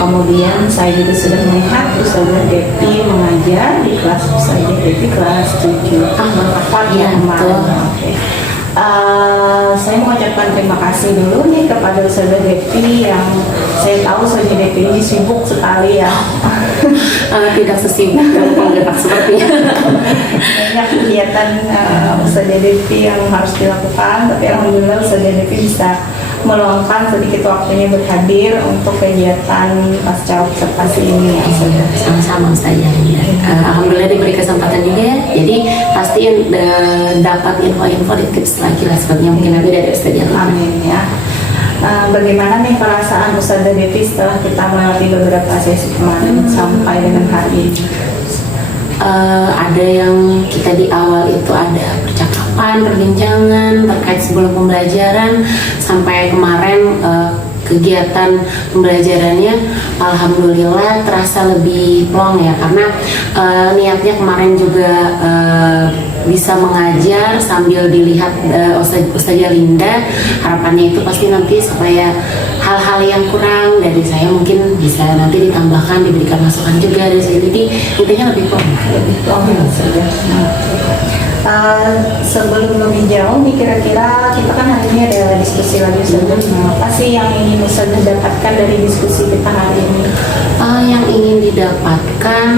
Kemudian saya juga sudah melihat Ustazah Devi mengajar di kelas Ustazah Devi kelas 7. Ya, betul. Oke. Saya mengucapkan terima kasih dulu nih kepada Ustazah Devi yang saya tahu Ustazah Devi ini sibuk sekali ya. Tidak sesibuk dan penggerak sepertinya. Banyak kegiatan Ustazah Devi yang harus dilakukan, tapi alhamdulillah Ustazah Devi bisa meluangkan sedikit waktunya berhadir untuk kegiatan pasca observasi ini ya Ustazah. Sama-sama Ustazah. Alhamdulillah diberi kesempatan juga ya. Jadi pasti dapat info-info di tips lagi lah sepertinya mungkin lebih dari Ustazah. Amin ya. Bagaimana nih perasaan Ustazah Devi setelah kita melewati beberapa sesi kemarin sampai dengan hari ini? Ada yang kita di awal itu ada percakapan, perbincangan terkait sebelum pembelajaran sampai kemarin kegiatan pembelajarannya alhamdulillah terasa lebih plong ya karena niatnya kemarin juga bisa mengajar sambil dilihat Ustazah Linda. Harapannya itu pasti nanti supaya hal-hal yang kurang dari saya mungkin bisa nanti ditambahkan, diberikan masukan juga dari saya. Jadi intinya lebih plong. Lebih plong ya Ustazah. Sebelum lebih jauh nih kira-kira kita kan hari ini ada diskusi lagi Ustazah. Apa sih yang ingin Ustazah dapatkan dari diskusi kita hari ini? Yang ingin didapatkan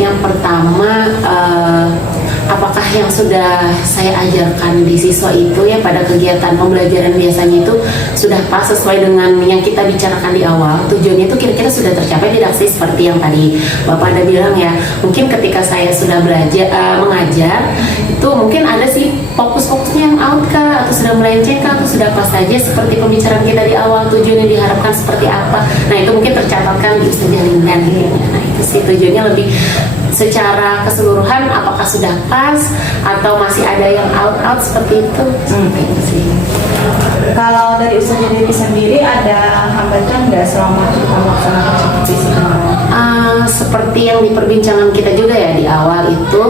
yang pertama apakah yang sudah saya ajarkan di siswa itu ya pada kegiatan pembelajaran biasanya itu sudah pas sesuai dengan yang kita bicarakan di awal, tujuannya itu kira-kira sudah tercapai tidak sih seperti yang tadi Bapak ada bilang ya, mungkin ketika saya sudah belajar mengajar itu mungkin ada sih fokus-fokusnya yang out kah atau sudah melenceng kah atau sudah pas saja seperti pembicaraan kita di awal, tujuannya diharapkan seperti apa. Nah itu mungkin tercatatkan di Ustazah Linda gitu. Nah itu sih tujuannya lebih secara keseluruhan apakah sudah pas atau masih ada yang out seperti itu? Seperti itu sih. Kalau dari usaha diri sendiri ada hambatan nggak selama kita melaksanakan kompetisi kemarin? Seperti yang di perbincangan kita juga ya di awal itu,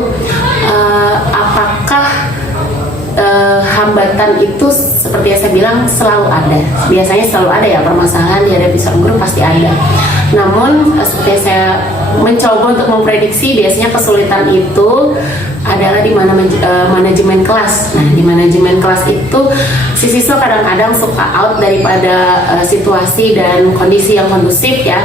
apakah hambatan itu seperti yang saya bilang selalu ada. Biasanya selalu ada ya, permasalahan dihadapi seorang guru pasti ada. Namun seperti yang saya mencoba untuk memprediksi, biasanya kesulitan itu adalah di manajemen kelas. Nah, di manajemen kelas itu si siswa kadang-kadang suka out daripada situasi dan kondisi yang kondusif ya.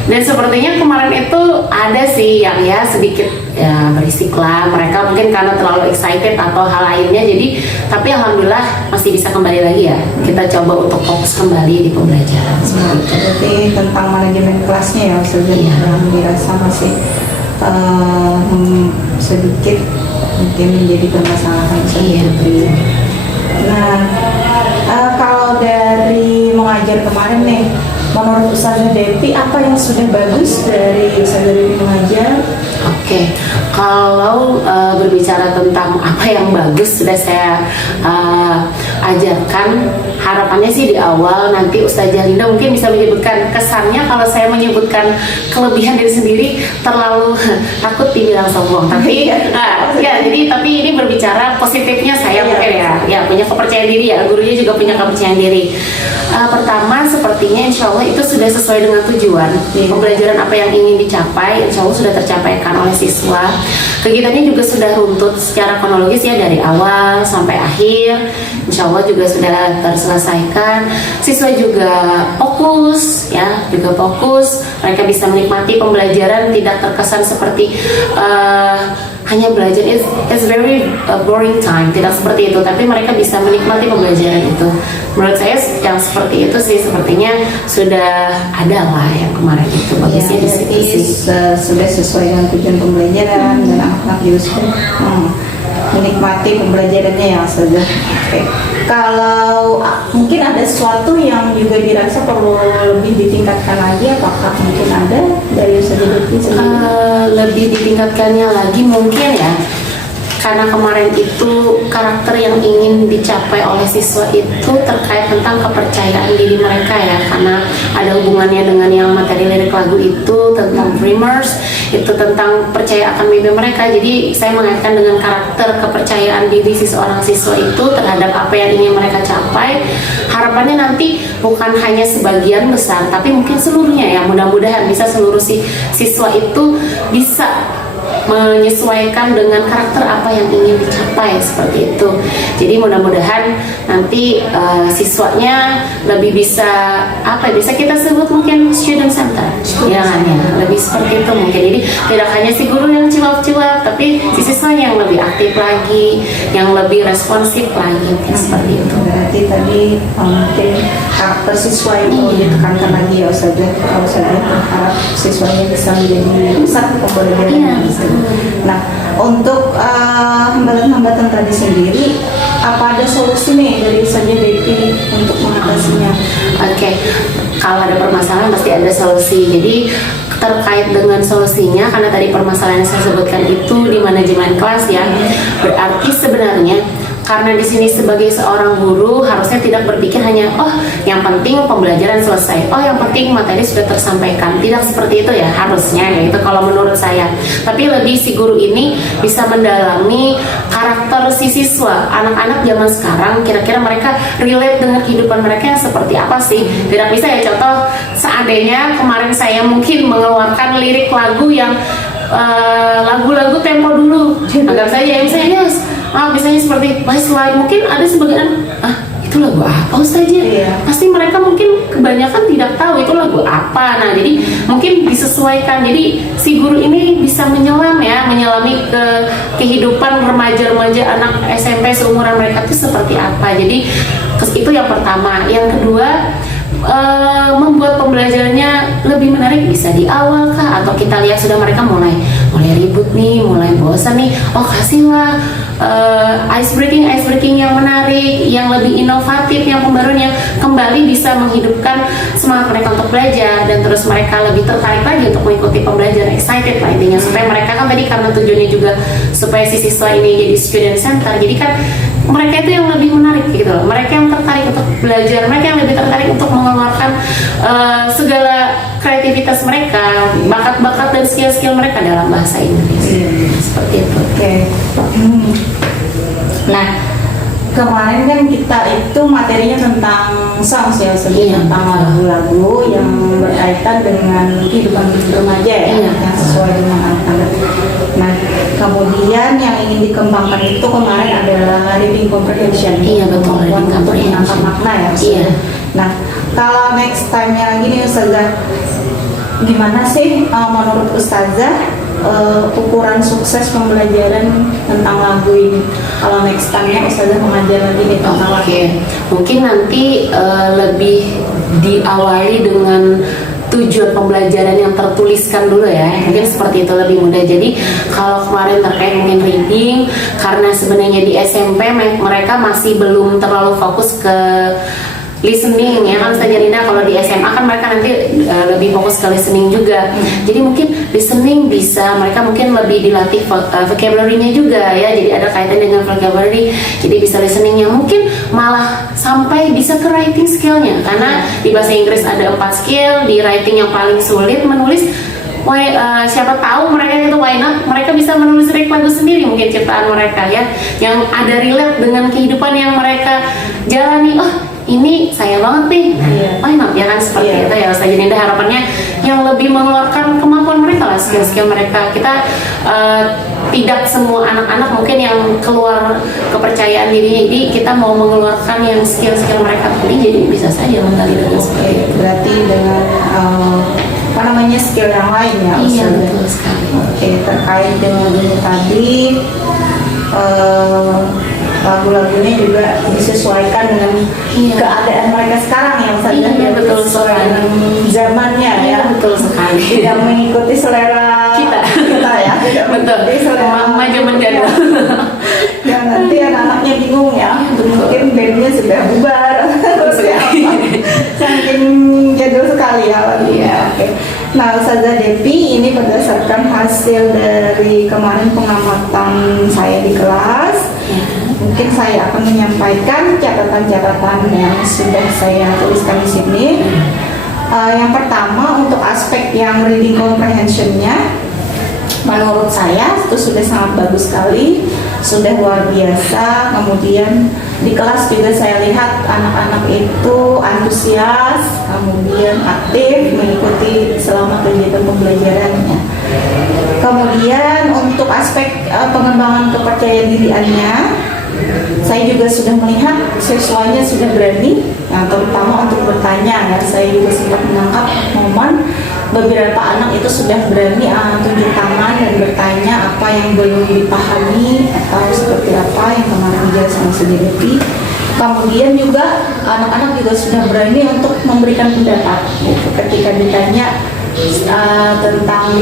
Dan sepertinya kemarin itu ada sih yang ya sedikit ya berisik lah, mereka mungkin karena terlalu excited atau hal lainnya, jadi tapi alhamdulillah masih bisa kembali lagi ya, kita coba untuk fokus kembali di pembelajaran seperti itu. Jadi tentang manajemen kelasnya ya sebenarnya yang dirasa masih sedikit mungkin menjadi permasalahan sendiri. Nah, kalau dari mengajar kemarin nih, menurut Ustazah Devi apa yang sudah bagus dari Ustazah Devi mengajar? Oke, kalau berbicara tentang apa yang bagus sudah saya ajarkan, harapannya sih di awal nanti Ustazah Linda mungkin bisa menyebutkan kesannya. Kalau saya menyebutkan kelebihan diri sendiri terlalu takut dibilang sombong, tapi ya jadi tapi ini berbicara positifnya saya mungkin ya punya kepercayaan diri ya, gurunya juga punya kepercayaan diri. Pertama sepertinya insya Allah itu sudah sesuai dengan tujuan pembelajaran apa yang ingin dicapai, insya Allah sudah tercapaikan oleh siswa. Kegiatannya juga sudah runtut secara kronologis ya, dari awal sampai akhir insya Allah juga sudah terselesaikan. Siswa juga fokus ya, mereka bisa menikmati pembelajaran, tidak terkesan seperti hanya belajar it's very boring time, tidak seperti itu, tapi mereka bisa menikmati pembelajaran itu. Menurut saya yang seperti itu sih sepertinya sudah ada lah yang kemarin itu bagusnya di situ sih. Sudah sesuai dengan tujuan pembelajaran dan anak-anak juga sudah menikmati pembelajarannya ya sudah. Oke. Kalau mungkin ada sesuatu yang juga dirasa perlu lebih ditingkatkan lagi, apakah mungkin ada dari Ustazah Devi sendiri? Lebih ditingkatkannya lagi mungkin ya, karena kemarin itu karakter yang ingin dicapai oleh siswa itu terkait tentang kepercayaan diri mereka ya, karena ada hubungannya dengan yang materi lirik lagu itu tentang dreamers, itu tentang percaya akan mimpi mereka. Jadi saya mengaitkan dengan karakter kepercayaan diri seorang siswa itu terhadap apa yang ingin mereka capai. Harapannya nanti bukan hanya sebagian besar, tapi mungkin seluruhnya ya, mudah-mudahan bisa seluruh siswa itu bisa menyesuaikan dengan karakter apa yang ingin dicapai seperti itu. Jadi mudah-mudahan nanti siswanya lebih bisa bisa kita sebut mungkin student center ya kan ya, lebih seperti itu mungkin. Jadi tidak hanya si guru yang cuap-cuap, tapi si siswanya yang lebih aktif lagi, yang lebih responsif lagi mungkin seperti itu. Berarti tadi mungkin karakter siswa itu ditekankan lagi ya Ustazah, kalau saya berharap siswanya bisa menjadi pusat pembelajaran. Nah, untuk hambatan-hambatan tadi sendiri, apa ada solusi nih dari Ustazah Devi untuk mengatasinya? Oke, kalau ada permasalahan pasti ada solusi. Jadi terkait dengan solusinya, karena tadi permasalahan yang saya sebutkan itu di manajemen kelas ya, berarti sebenarnya karena di sini sebagai seorang guru harusnya tidak berpikir hanya yang penting pembelajaran selesai, yang penting materi sudah tersampaikan. Tidak seperti itu ya harusnya ya, itu kalau menurut saya. Tapi lebih si guru ini bisa mendalami karakter si siswa, anak-anak zaman sekarang, kira-kira mereka relate dengan kehidupan mereka yang seperti apa sih. Tidak bisa ya, contoh seandainya kemarin saya mungkin mengeluarkan lirik lagu yang lagu-lagu tempo dulu, anggap saja misalnya misalnya seperti Westlife, mungkin ada sebagian itu lagu apa Ustazah? Pasti mereka mungkin kebanyakan tidak tahu itu lagu apa. Nah, jadi mungkin disesuaikan. Jadi si guru ini bisa menyelami ke kehidupan remaja-remaja anak SMP seumuran mereka itu seperti apa. Jadi itu yang pertama. Yang kedua, membuat pembelajarannya lebih menarik bisa di awal kah, atau kita lihat sudah mereka mulai ribut nih, mulai bosan nih, kasihlah ice breaking yang menarik, yang lebih inovatif, yang pembaruan yang kembali bisa menghidupkan semangat mereka untuk belajar, dan terus mereka lebih tertarik lagi untuk mengikuti pembelajaran, excited lah intinya, supaya mereka kan tadi karena tujuannya juga supaya si siswa ini jadi student center, jadi kan mereka itu yang lebih menarik gitu loh, mereka yang tertarik untuk belajar, mereka yang lebih tertarik untuk mengeluarkan segala kreativitas mereka, bakat-bakat dan skill-skill mereka dalam bahasa Inggris. Seperti itu. Oke. Nah, kemarin kan kita itu materinya tentang songs ya, Iya. tentang lagu-lagu yang berkaitan dengan kehidupan remaja ya, Iya. yang sesuai dengan anak-anak. Nah, kemudian yang ingin dikembangkan itu kemarin adalah reading comprehension. Iya, betul, reading Untuk menangkap comprehension. makna ya. Iya. Nah, kalau next time-nya lagi nih Ustazah, gimana sih menurut Ustazah ukuran sukses pembelajaran tentang lagu ini? Kalau next time-nya Ustazah mengajar lagi nih tentang lagu. Oke, mungkin nanti lebih diawali dengan tujuan pembelajaran yang tertuliskan dulu ya, mungkin seperti itu lebih mudah. Jadi kalau kemarin terkait mungkin reading, karena sebenarnya di SMP mereka masih belum terlalu fokus ke listening ya kan Ustazah Rina, kalau di SMA kan mereka nanti lebih fokus ke listening juga. Jadi mungkin listening bisa mereka mungkin lebih dilatih vocabulary-nya juga ya, jadi ada kaitan dengan vocabulary, jadi bisa listeningnya, mungkin malah sampai bisa ke writing skill-nya, karena di bahasa Inggris ada 4 skill, di writing yang paling sulit menulis. Siapa tahu mereka itu why not mereka bisa menulis lirik lagu sendiri, mungkin ciptaan mereka ya, yang ada relate dengan kehidupan yang mereka jalani. Oh ini saya banget nih, why not ya kan, seperti itu ya Ustazah Ninda. Harapannya yang lebih mengeluarkan kemampuan mereka lah, skill-skill mereka. Kita tidak semua anak-anak mungkin yang keluar kepercayaan dirinya, jadi kita mau mengeluarkan yang skill-skill mereka tadi, jadi bisa saja menggali dengan seperti itu. Berarti dengan apa namanya skill yang lain ya Iya, Ustazah? betul sekali. Oke, terkait dengan ini tadi lagu-lagunya juga disesuaikan dengan keadaan mereka sekarang ya Ustazah. Iya, betul sesuai sekali. dengan zamannya ya. Iya, betul sekali. Tidak mengikuti selera Kita. ya. Tidak Betul. mengikuti selera Mama zaman jadul. Ya nanti anak-anaknya bingung ya. Mungkin bandnya sudah bubar. Terus ya apa? Saking jadul sekali ya lagunya. Iya. Oke. Nah, Ustazah Devi, ini berdasarkan hasil dari kemarin pengamatan saya di kelas. Mungkin saya akan menyampaikan catatan-catatan yang sudah saya tuliskan di sini. Yang pertama, untuk aspek yang reading comprehension-nya, menurut saya itu sudah sangat bagus sekali, sudah luar biasa. Kemudian di kelas juga saya lihat anak-anak itu antusias, kemudian aktif mengikuti selama kegiatan pembelajarannya. Kemudian untuk aspek pengembangan kepercayaan diriannya, saya juga sudah melihat siswanya sudah berani, terutama untuk bertanya ya. Saya juga sempat menangkap momen beberapa anak itu sudah berani tunjuk tangan dan bertanya apa yang belum dipahami atau seperti apa yang kemarin dijelaskan oleh Ustazah Devi. Kemudian juga anak-anak juga sudah berani untuk memberikan pendapat gitu. Ketika ditanya tentang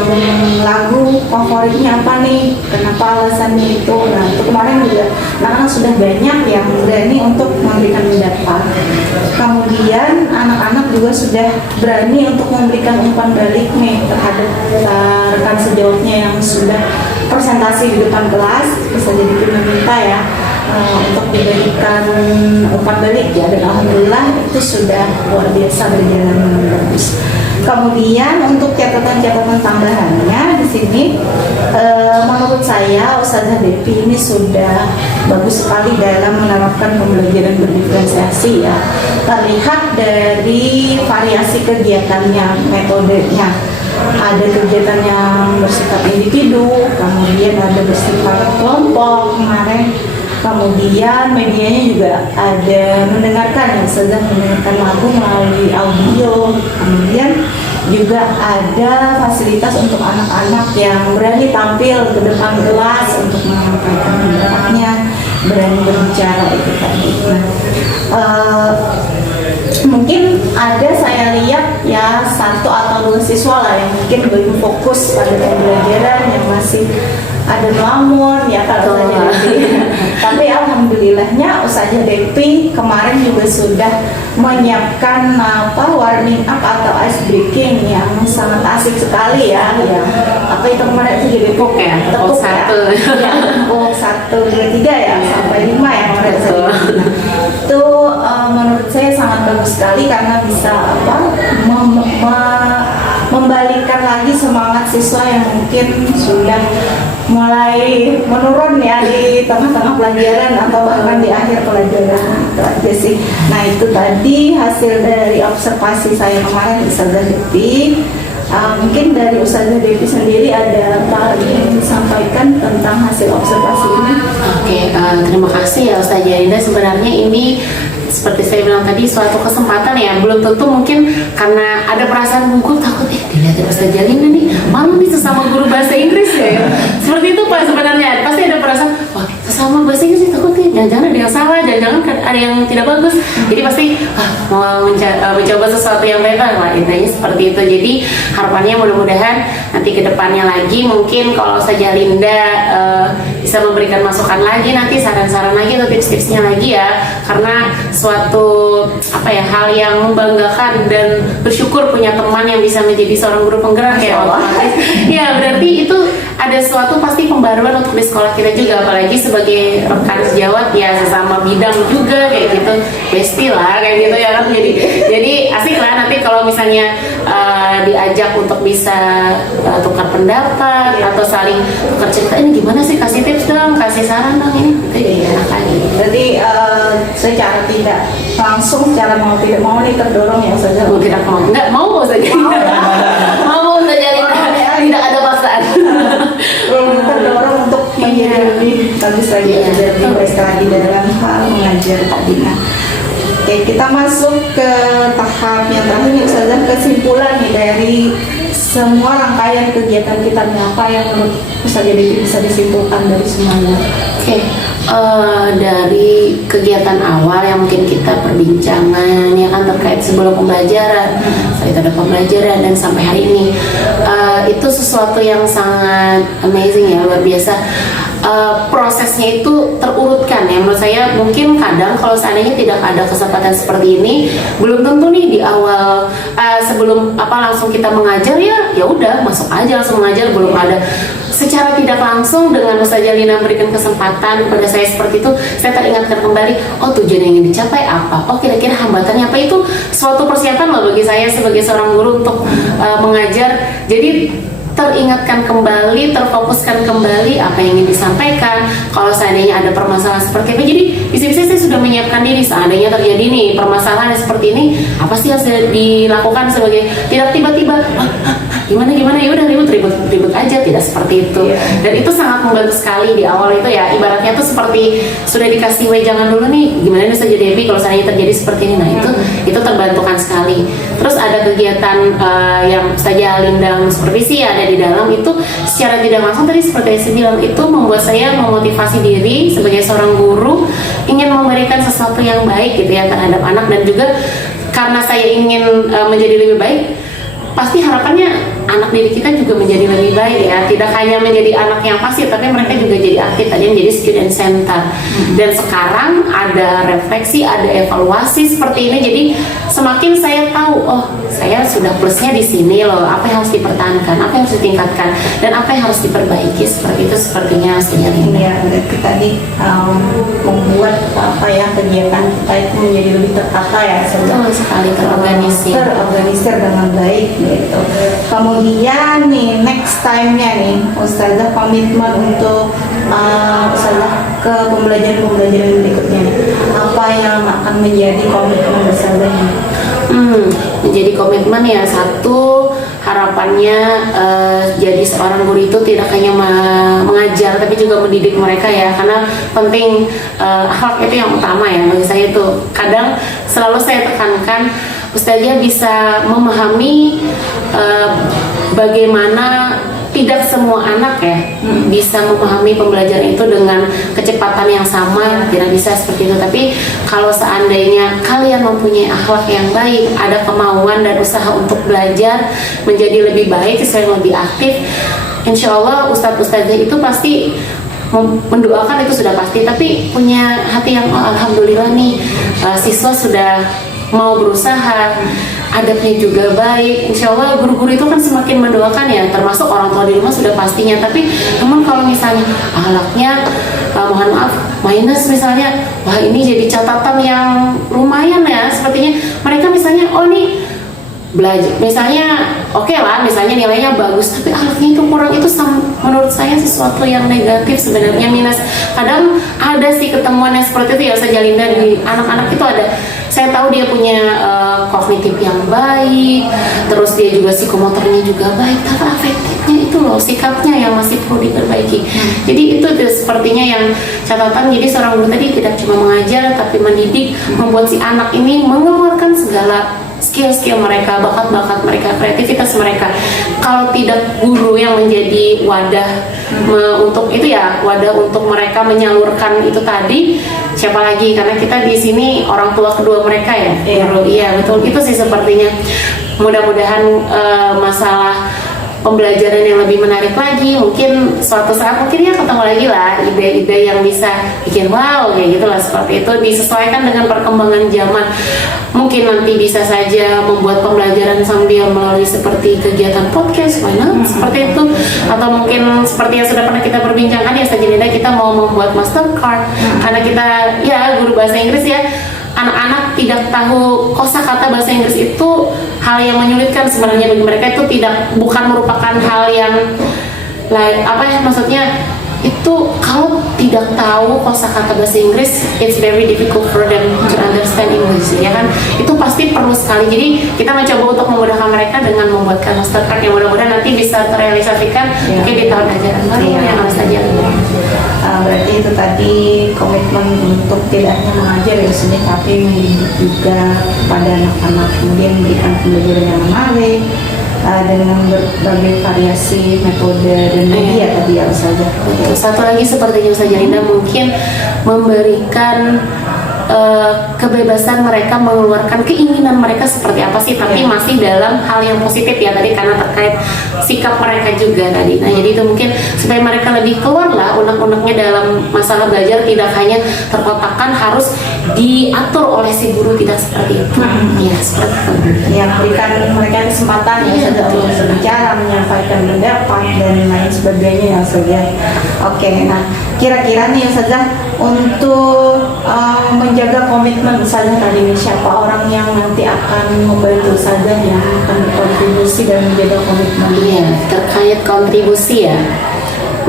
lagu favoritnya apa nih, kenapa alasannya itu. Nah itu kemarin juga anak-anak sudah banyak yang berani untuk memberikan pendapat. Kemudian anak-anak juga sudah berani untuk memberikan umpan balik nih terhadap rekan sejawatnya yang sudah presentasi di depan kelas. Bisa jadi meminta ya untuk diberikan umpan balik ya, dan alhamdulillah itu sudah luar biasa berjalan dengan bagus. Kemudian untuk catatan-catatan tambahannya di sini, menurut saya Ustazah Devi ini sudah bagus sekali dalam menerapkan pembelajaran berdiferensiasi ya. Terlihat dari variasi kegiatannya, metodenya. Ada kegiatan yang bersifat individu, kemudian ada bersifat kelompok kemarin. Kemudian medianya juga ada mendengarkan, yang sedang mendengarkan lagu melalui audio. Kemudian juga ada fasilitas untuk anak-anak yang berani tampil ke depan kelas untuk menyampaikan pendapatnya, berani berbicara itu tadi. Mungkin ada saya lihat ya 1 atau 2 siswa lah yang mungkin belum fokus pada pembelajaran, yang masih ada melamun ya kalau Betul. Ustazah Devi. Tapi alhamdulillahnya Ustazah Devi kemarin juga sudah menyiapkan warming up atau ice breaking yang sangat asik sekali ya. Yang apa itu kemarin itu jadi Tepuk ya, tepuk satu. Ya, tepuk 1, 2, 3 ya sampai 5 ya kemarin. Betul. Itu menurut saya sangat bagus sekali karena bisa membalikkan lagi semangat siswa yang mungkin sudah mulai menurun ya di tengah-tengah pelajaran atau bahkan di akhir pelajaran. Itu aja sih. Nah itu tadi hasil dari observasi saya kemarin Ustazah Devi. Mungkin dari Ustazah Devi sendiri ada apa lagi yang disampaikan tentang hasil observasi ini? Oke, terima kasih ya Ustazah Linda. Sebenarnya ini seperti saya bilang tadi suatu kesempatan ya, belum tentu mungkin karena ada perasaan gugup takut dilihat Ustazah Linda nih malu nih sesama guru bahasa Inggris ya. Seperti itu Pak sebenarnya, pasti ada perasaan wah sesama bahasa Inggris takut nih jangan-jangan ada yang salah, jangan-jangan ada yang tidak bagus. Jadi pasti mau mencoba sesuatu yang baik lah, intinya seperti itu. Jadi harapannya mudah-mudahan nanti ke depannya lagi mungkin kalau Ustazah Linda bisa memberikan masukan lagi nanti saran-saran lagi atau tips-tipsnya lagi ya, karena suatu hal yang membanggakan dan bersyukur punya teman yang bisa menjadi seorang guru penggerak ya otomatis. Ya berarti itu ada suatu pasti pembaruan untuk di sekolah kita juga, apalagi sebagai rekan sejawat ya sesama bidang juga kayak gitu, bestie lah kayak gitu ya kan. Jadi asik lah nanti kalau misalnya diajak untuk bisa tukar pendapat atau saling tukar cerita, ini gimana sih, kasih tips dong, kasih saran dong, ini itu enak lagi. Jadi secara tidak langsung, secara mau tidak mau nih terdorong ya Ustazah. Mau tidak mau, nggak mau saja. Mau saja, tidak ada paksaan. Terdorong untuk menjadi lebih bagus lagi, menjadi lebih baik lagi dalam hal mengajar tadi. Nah, oke, kita masuk ke tahap yang terakhir nih Ustazah, kesimpulan nih dari semua rangkaian kegiatan kita, apa yang menurut Ustazah Devi bisa disimpulkan dari semuanya? Oke, dari kegiatan awal yang mungkin kita perbincangan ya kan terkait sebelum pembelajaran, setelah itu ada pembelajaran dan sampai hari ini, itu sesuatu yang sangat amazing ya, luar biasa. Prosesnya itu terurutkan ya menurut saya. Mungkin kadang kalau seandainya tidak ada kesempatan seperti ini, belum tentu nih di awal sebelum langsung kita mengajar ya udah masuk aja langsung mengajar, belum ada secara tidak langsung dengan Ustazah Lina memberikan kesempatan kepada saya seperti itu, saya teringatkan kembali, oh tujuan yang ingin dicapai apa, oh kira-kira hambatannya apa. Itu suatu persiapan loh bagi saya sebagai seorang guru untuk mengajar. Jadi teringatkan kembali, terfokuskan kembali apa yang ingin disampaikan. Kalau seandainya ada permasalahan seperti apa, jadi bisa-bisa saya sudah menyiapkan diri seandainya terjadi nih permasalahan seperti ini, apa sih yang harus dilakukan sebagai, tidak tiba-tiba gimana ya udah ribut aja, tidak seperti itu. Dan itu sangat membantu sekali di awal itu ya, ibaratnya tuh seperti sudah dikasih wejangan dulu nih gimana Ustazah Devi kalau seandainya terjadi seperti ini. Nah itu terbantukan sekali. Terus ada kegiatan yang Ustazah Linda supervisi ada di dalam, itu secara tidak langsung tadi seperti yang saya bilang, itu membuat saya memotivasi diri sebagai seorang guru ingin memberikan sesuatu yang baik gitu ya terhadap anak. Dan juga karena saya ingin menjadi lebih baik, pasti harapannya anak didik kita juga menjadi lebih baik ya, tidak hanya menjadi anak yang pasif tapi mereka juga jadi aktif, tadi menjadi student center. Dan sekarang ada refleksi, ada evaluasi seperti ini, jadi semakin saya tahu, oh saya sudah plusnya di sini loh, apa yang harus dipertahankan, apa yang harus ditingkatkan, dan apa yang harus diperbaiki. Seperti itu sepertinya Ustazah Linda. Ya, berarti tadi membuat kegiatan kita itu menjadi lebih tertata ya, Betul sekali, terorganisir dengan baik gitu. Kemudian nih next time-nya nih Ustazah komitmen untuk Ustazah ke pembelajaran berikutnya nih. Apa yang akan menjadi komitmen Ustazah ini? Menjadi komitmen ya, satu harapannya jadi seorang guru itu tidak hanya mengajar tapi juga mendidik mereka ya, karena penting akhlak itu yang utama ya bagi saya. Itu kadang selalu saya tekankan, Ustazah bisa memahami bagaimana tidak semua anak ya bisa memahami pembelajaran itu dengan kecepatan yang sama, tidak bisa seperti itu. Tapi kalau seandainya kalian mempunyai akhlak yang baik, ada kemauan dan usaha untuk belajar menjadi lebih baik, sesuai lebih aktif, insya Allah ustadz-ustadznya itu pasti mendoakan, itu sudah pasti, tapi punya hati yang alhamdulillah nih, siswa sudah mau berusaha, adabnya juga baik. Insya Allah guru-guru itu kan semakin mendoakan ya, termasuk orang tua di rumah sudah pastinya. Tapi namun kalau misalnya ahlaknya mohon maaf minus misalnya, wah ini jadi catatan yang lumayan ya. Sepertinya mereka misalnya nih belajar misalnya oke lah, misalnya nilainya bagus tapi ahlaknya itu kurang, itu menurut saya sesuatu yang negatif sebenarnya, minus. Kadang ada sih ketemuan yang seperti itu ya Ustazah Jalinda, di anak-anak itu ada, saya tahu dia punya kognitif yang baik, terus dia juga psikomotornya juga baik, tapi afektifnya itu loh, sikapnya yang masih perlu diperbaiki. Jadi itu sepertinya yang catatan. Jadi seorang guru tadi tidak cuma mengajar tapi mendidik, membuat si anak ini mengeluarkan segala skill-skill mereka, bakat-bakat mereka, kreativitas mereka. Kalau tidak guru yang menjadi wadah untuk itu ya, wadah untuk mereka menyalurkan itu tadi, siapa lagi? Karena kita di sini orang tua kedua mereka ya. Iya betul, itu sih sepertinya. Mudah-mudahan masalah pembelajaran yang lebih menarik lagi, mungkin suatu saat mungkin ya ketemu lagi lah ide-ide yang bisa bikin wow kayak gitu lah, seperti itu, disesuaikan dengan perkembangan zaman. Mungkin nanti bisa saja membuat pembelajaran sambil melalui seperti kegiatan podcast, why not? Seperti itu. Atau mungkin seperti yang sudah pernah kita perbincangkan ya Ustazah Jalinda, kita mau membuat mastercard karena kita ya guru bahasa Inggris ya, anak-anak tidak tahu kosakata bahasa Inggris itu hal yang menyulitkan sebenarnya bagi mereka. Itu bukan merupakan hal yang maksudnya itu kalau tidak tahu kosakata bahasa Inggris, it's very difficult for them to understand English ya kan, itu pasti perlu sekali. Jadi kita mencoba untuk memudahkan mereka dengan membuatkan mastercard yang mudah-mudahan nanti bisa terrealisasikan mungkin di tahun ajaran baru yang harus saja. Berarti itu tadi komitmen untuk tidak hanya mengajar ya sendiri, tapi mendidik juga pada anak-anak, kemudian memberikan pembelajaran yang menarik dengan berbagai variasi metode dan media tadi ya Ustazah. Satu lagi seperti Ustazah Jalinda, mungkin memberikan kebebasan mereka mengeluarkan keinginan mereka seperti apa sih, tapi masih dalam hal yang positif ya tadi, karena terkait sikap mereka juga tadi. Nah jadi itu mungkin supaya mereka lebih keluar lah unek-uneknya dalam masalah belajar, tidak hanya terkotakkan harus diatur oleh si guru, tidak seperti itu. Ya seperti itu. Yang berikan mereka kesempatan ya Ustazah untuk berbicara, menyampaikan pendapat dan lain sebagainya ya Ustazah. Oke, nah kira-kira nih Ustazah, untuk menjaga komitmen Ustazah tadi, siapa orang yang nanti akan membantu Ustazah yang akan berkontribusi dan menjaga komitmen? Iya, terkait kontribusi ya,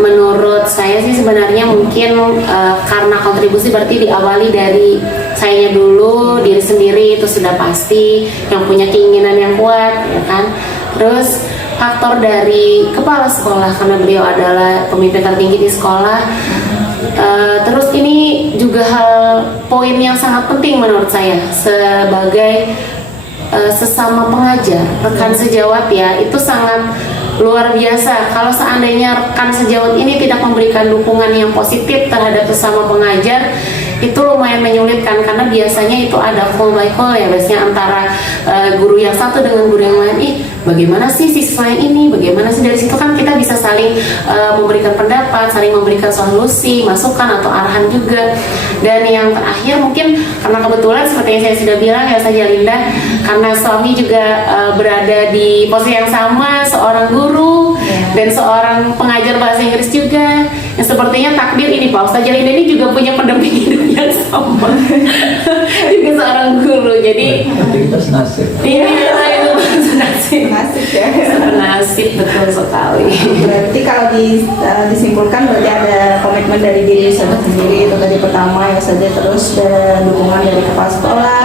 menurut saya sih sebenarnya mungkin karena kontribusi berarti diawali dari sayanya dulu, diri sendiri itu sudah pasti, yang punya keinginan yang kuat ya kan. Terus faktor dari kepala sekolah karena beliau adalah pemimpin tertinggi di sekolah. Terus ini juga poin yang sangat penting menurut saya sebagai sesama pengajar, rekan sejawat ya, itu sangat luar biasa. Kalau seandainya rekan sejawat ini tidak memberikan dukungan yang positif terhadap sesama pengajar, itu lumayan menyulitkan, karena biasanya itu ada call by call ya, biasanya antara guru yang satu dengan guru yang lain. Bagaimana sih siswa yang ini, bagaimana sih, dari situ kan kita bisa saling memberikan pendapat, saling memberikan solusi, masukan atau arahan juga. Dan yang terakhir mungkin karena kebetulan seperti yang saya sudah bilang ya Ustazah Jalinda, karena suami juga berada di posisi yang sama, seorang guru dan seorang pengajar bahasa Inggris juga, yang sepertinya takdir ini Pak Ustazah Jalinda ini juga punya pendamping hidup yang sama juga seorang guru. Jadi kita senasib. Iya itu senasib. Nasib ya. Nasib betul sekali. Berarti kalau disimpulkan berarti ada komitmen dari diri Ustazah sendiri, itu tadi pertama ya Ustazah, terus ada dukungan dari kepala sekolah,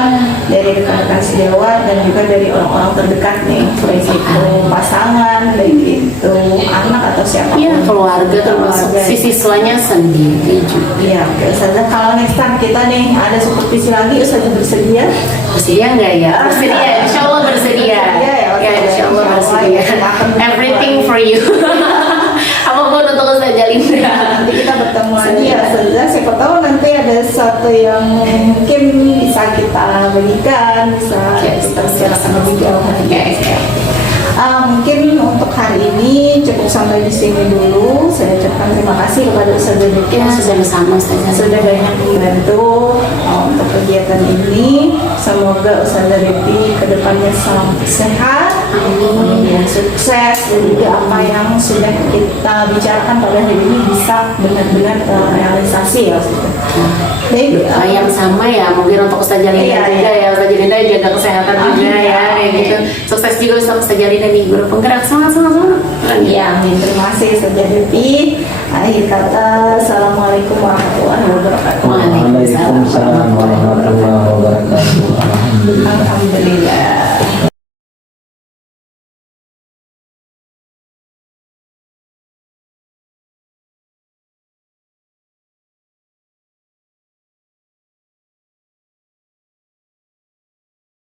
dari rekan-rekan sejawat, dan juga dari orang-orang terdekat nih, baik itu pasangan, baik itu anak atau siapa. Iya, keluarga termasuk si siswanya sendiri juga. Iya, oke Ustazah. Kalau next time kita nih ada supervisi lagi, Ustazah bersedia? Bersedia nggak ya? Bersedia, insya Allah bersedia. Ya, insya Allah bersedia. Everything for you. Apapun untuk Ustazah Jalinda. Nanti kita bertemu lagi ya Ustazah. Siapa tahu nanti ada sesuatu yang mungkin bisa kita bagikan, bisa kita bicarakan lebih jauh. Mungkin untuk hari ini cukup sampai di sini dulu. Saya ucapkan terima kasih kepada Ustazah Depi Ya, yang sudah sama-sama Ustazah. sudah banyak membantu untuk kegiatan ini. Semoga Ustazah Depi kedepannya selalu sehat, kemudian sukses, dan juga apa yang sudah kita bicarakan pada hari ini bisa benar-benar realisasi ya. Baik, Yang sama ya, mungkin untuk Ustazah Linda Iya, juga ya, Ustazah Linda jaga kesehatan juga ya, kayak gitu. Sukses juga untuk Ustazah Linda nih, guru penggerak, sama-sama. Ya, amin. Terima kasih Ustazah Depi. Akhir kata, Assalamualaikum warahmatullahi wabarakatuh. Waalaikumsalam Waalaikumsalam warahmatullahi wabarakatuh. Alhamdulillah. Alhamdulillah.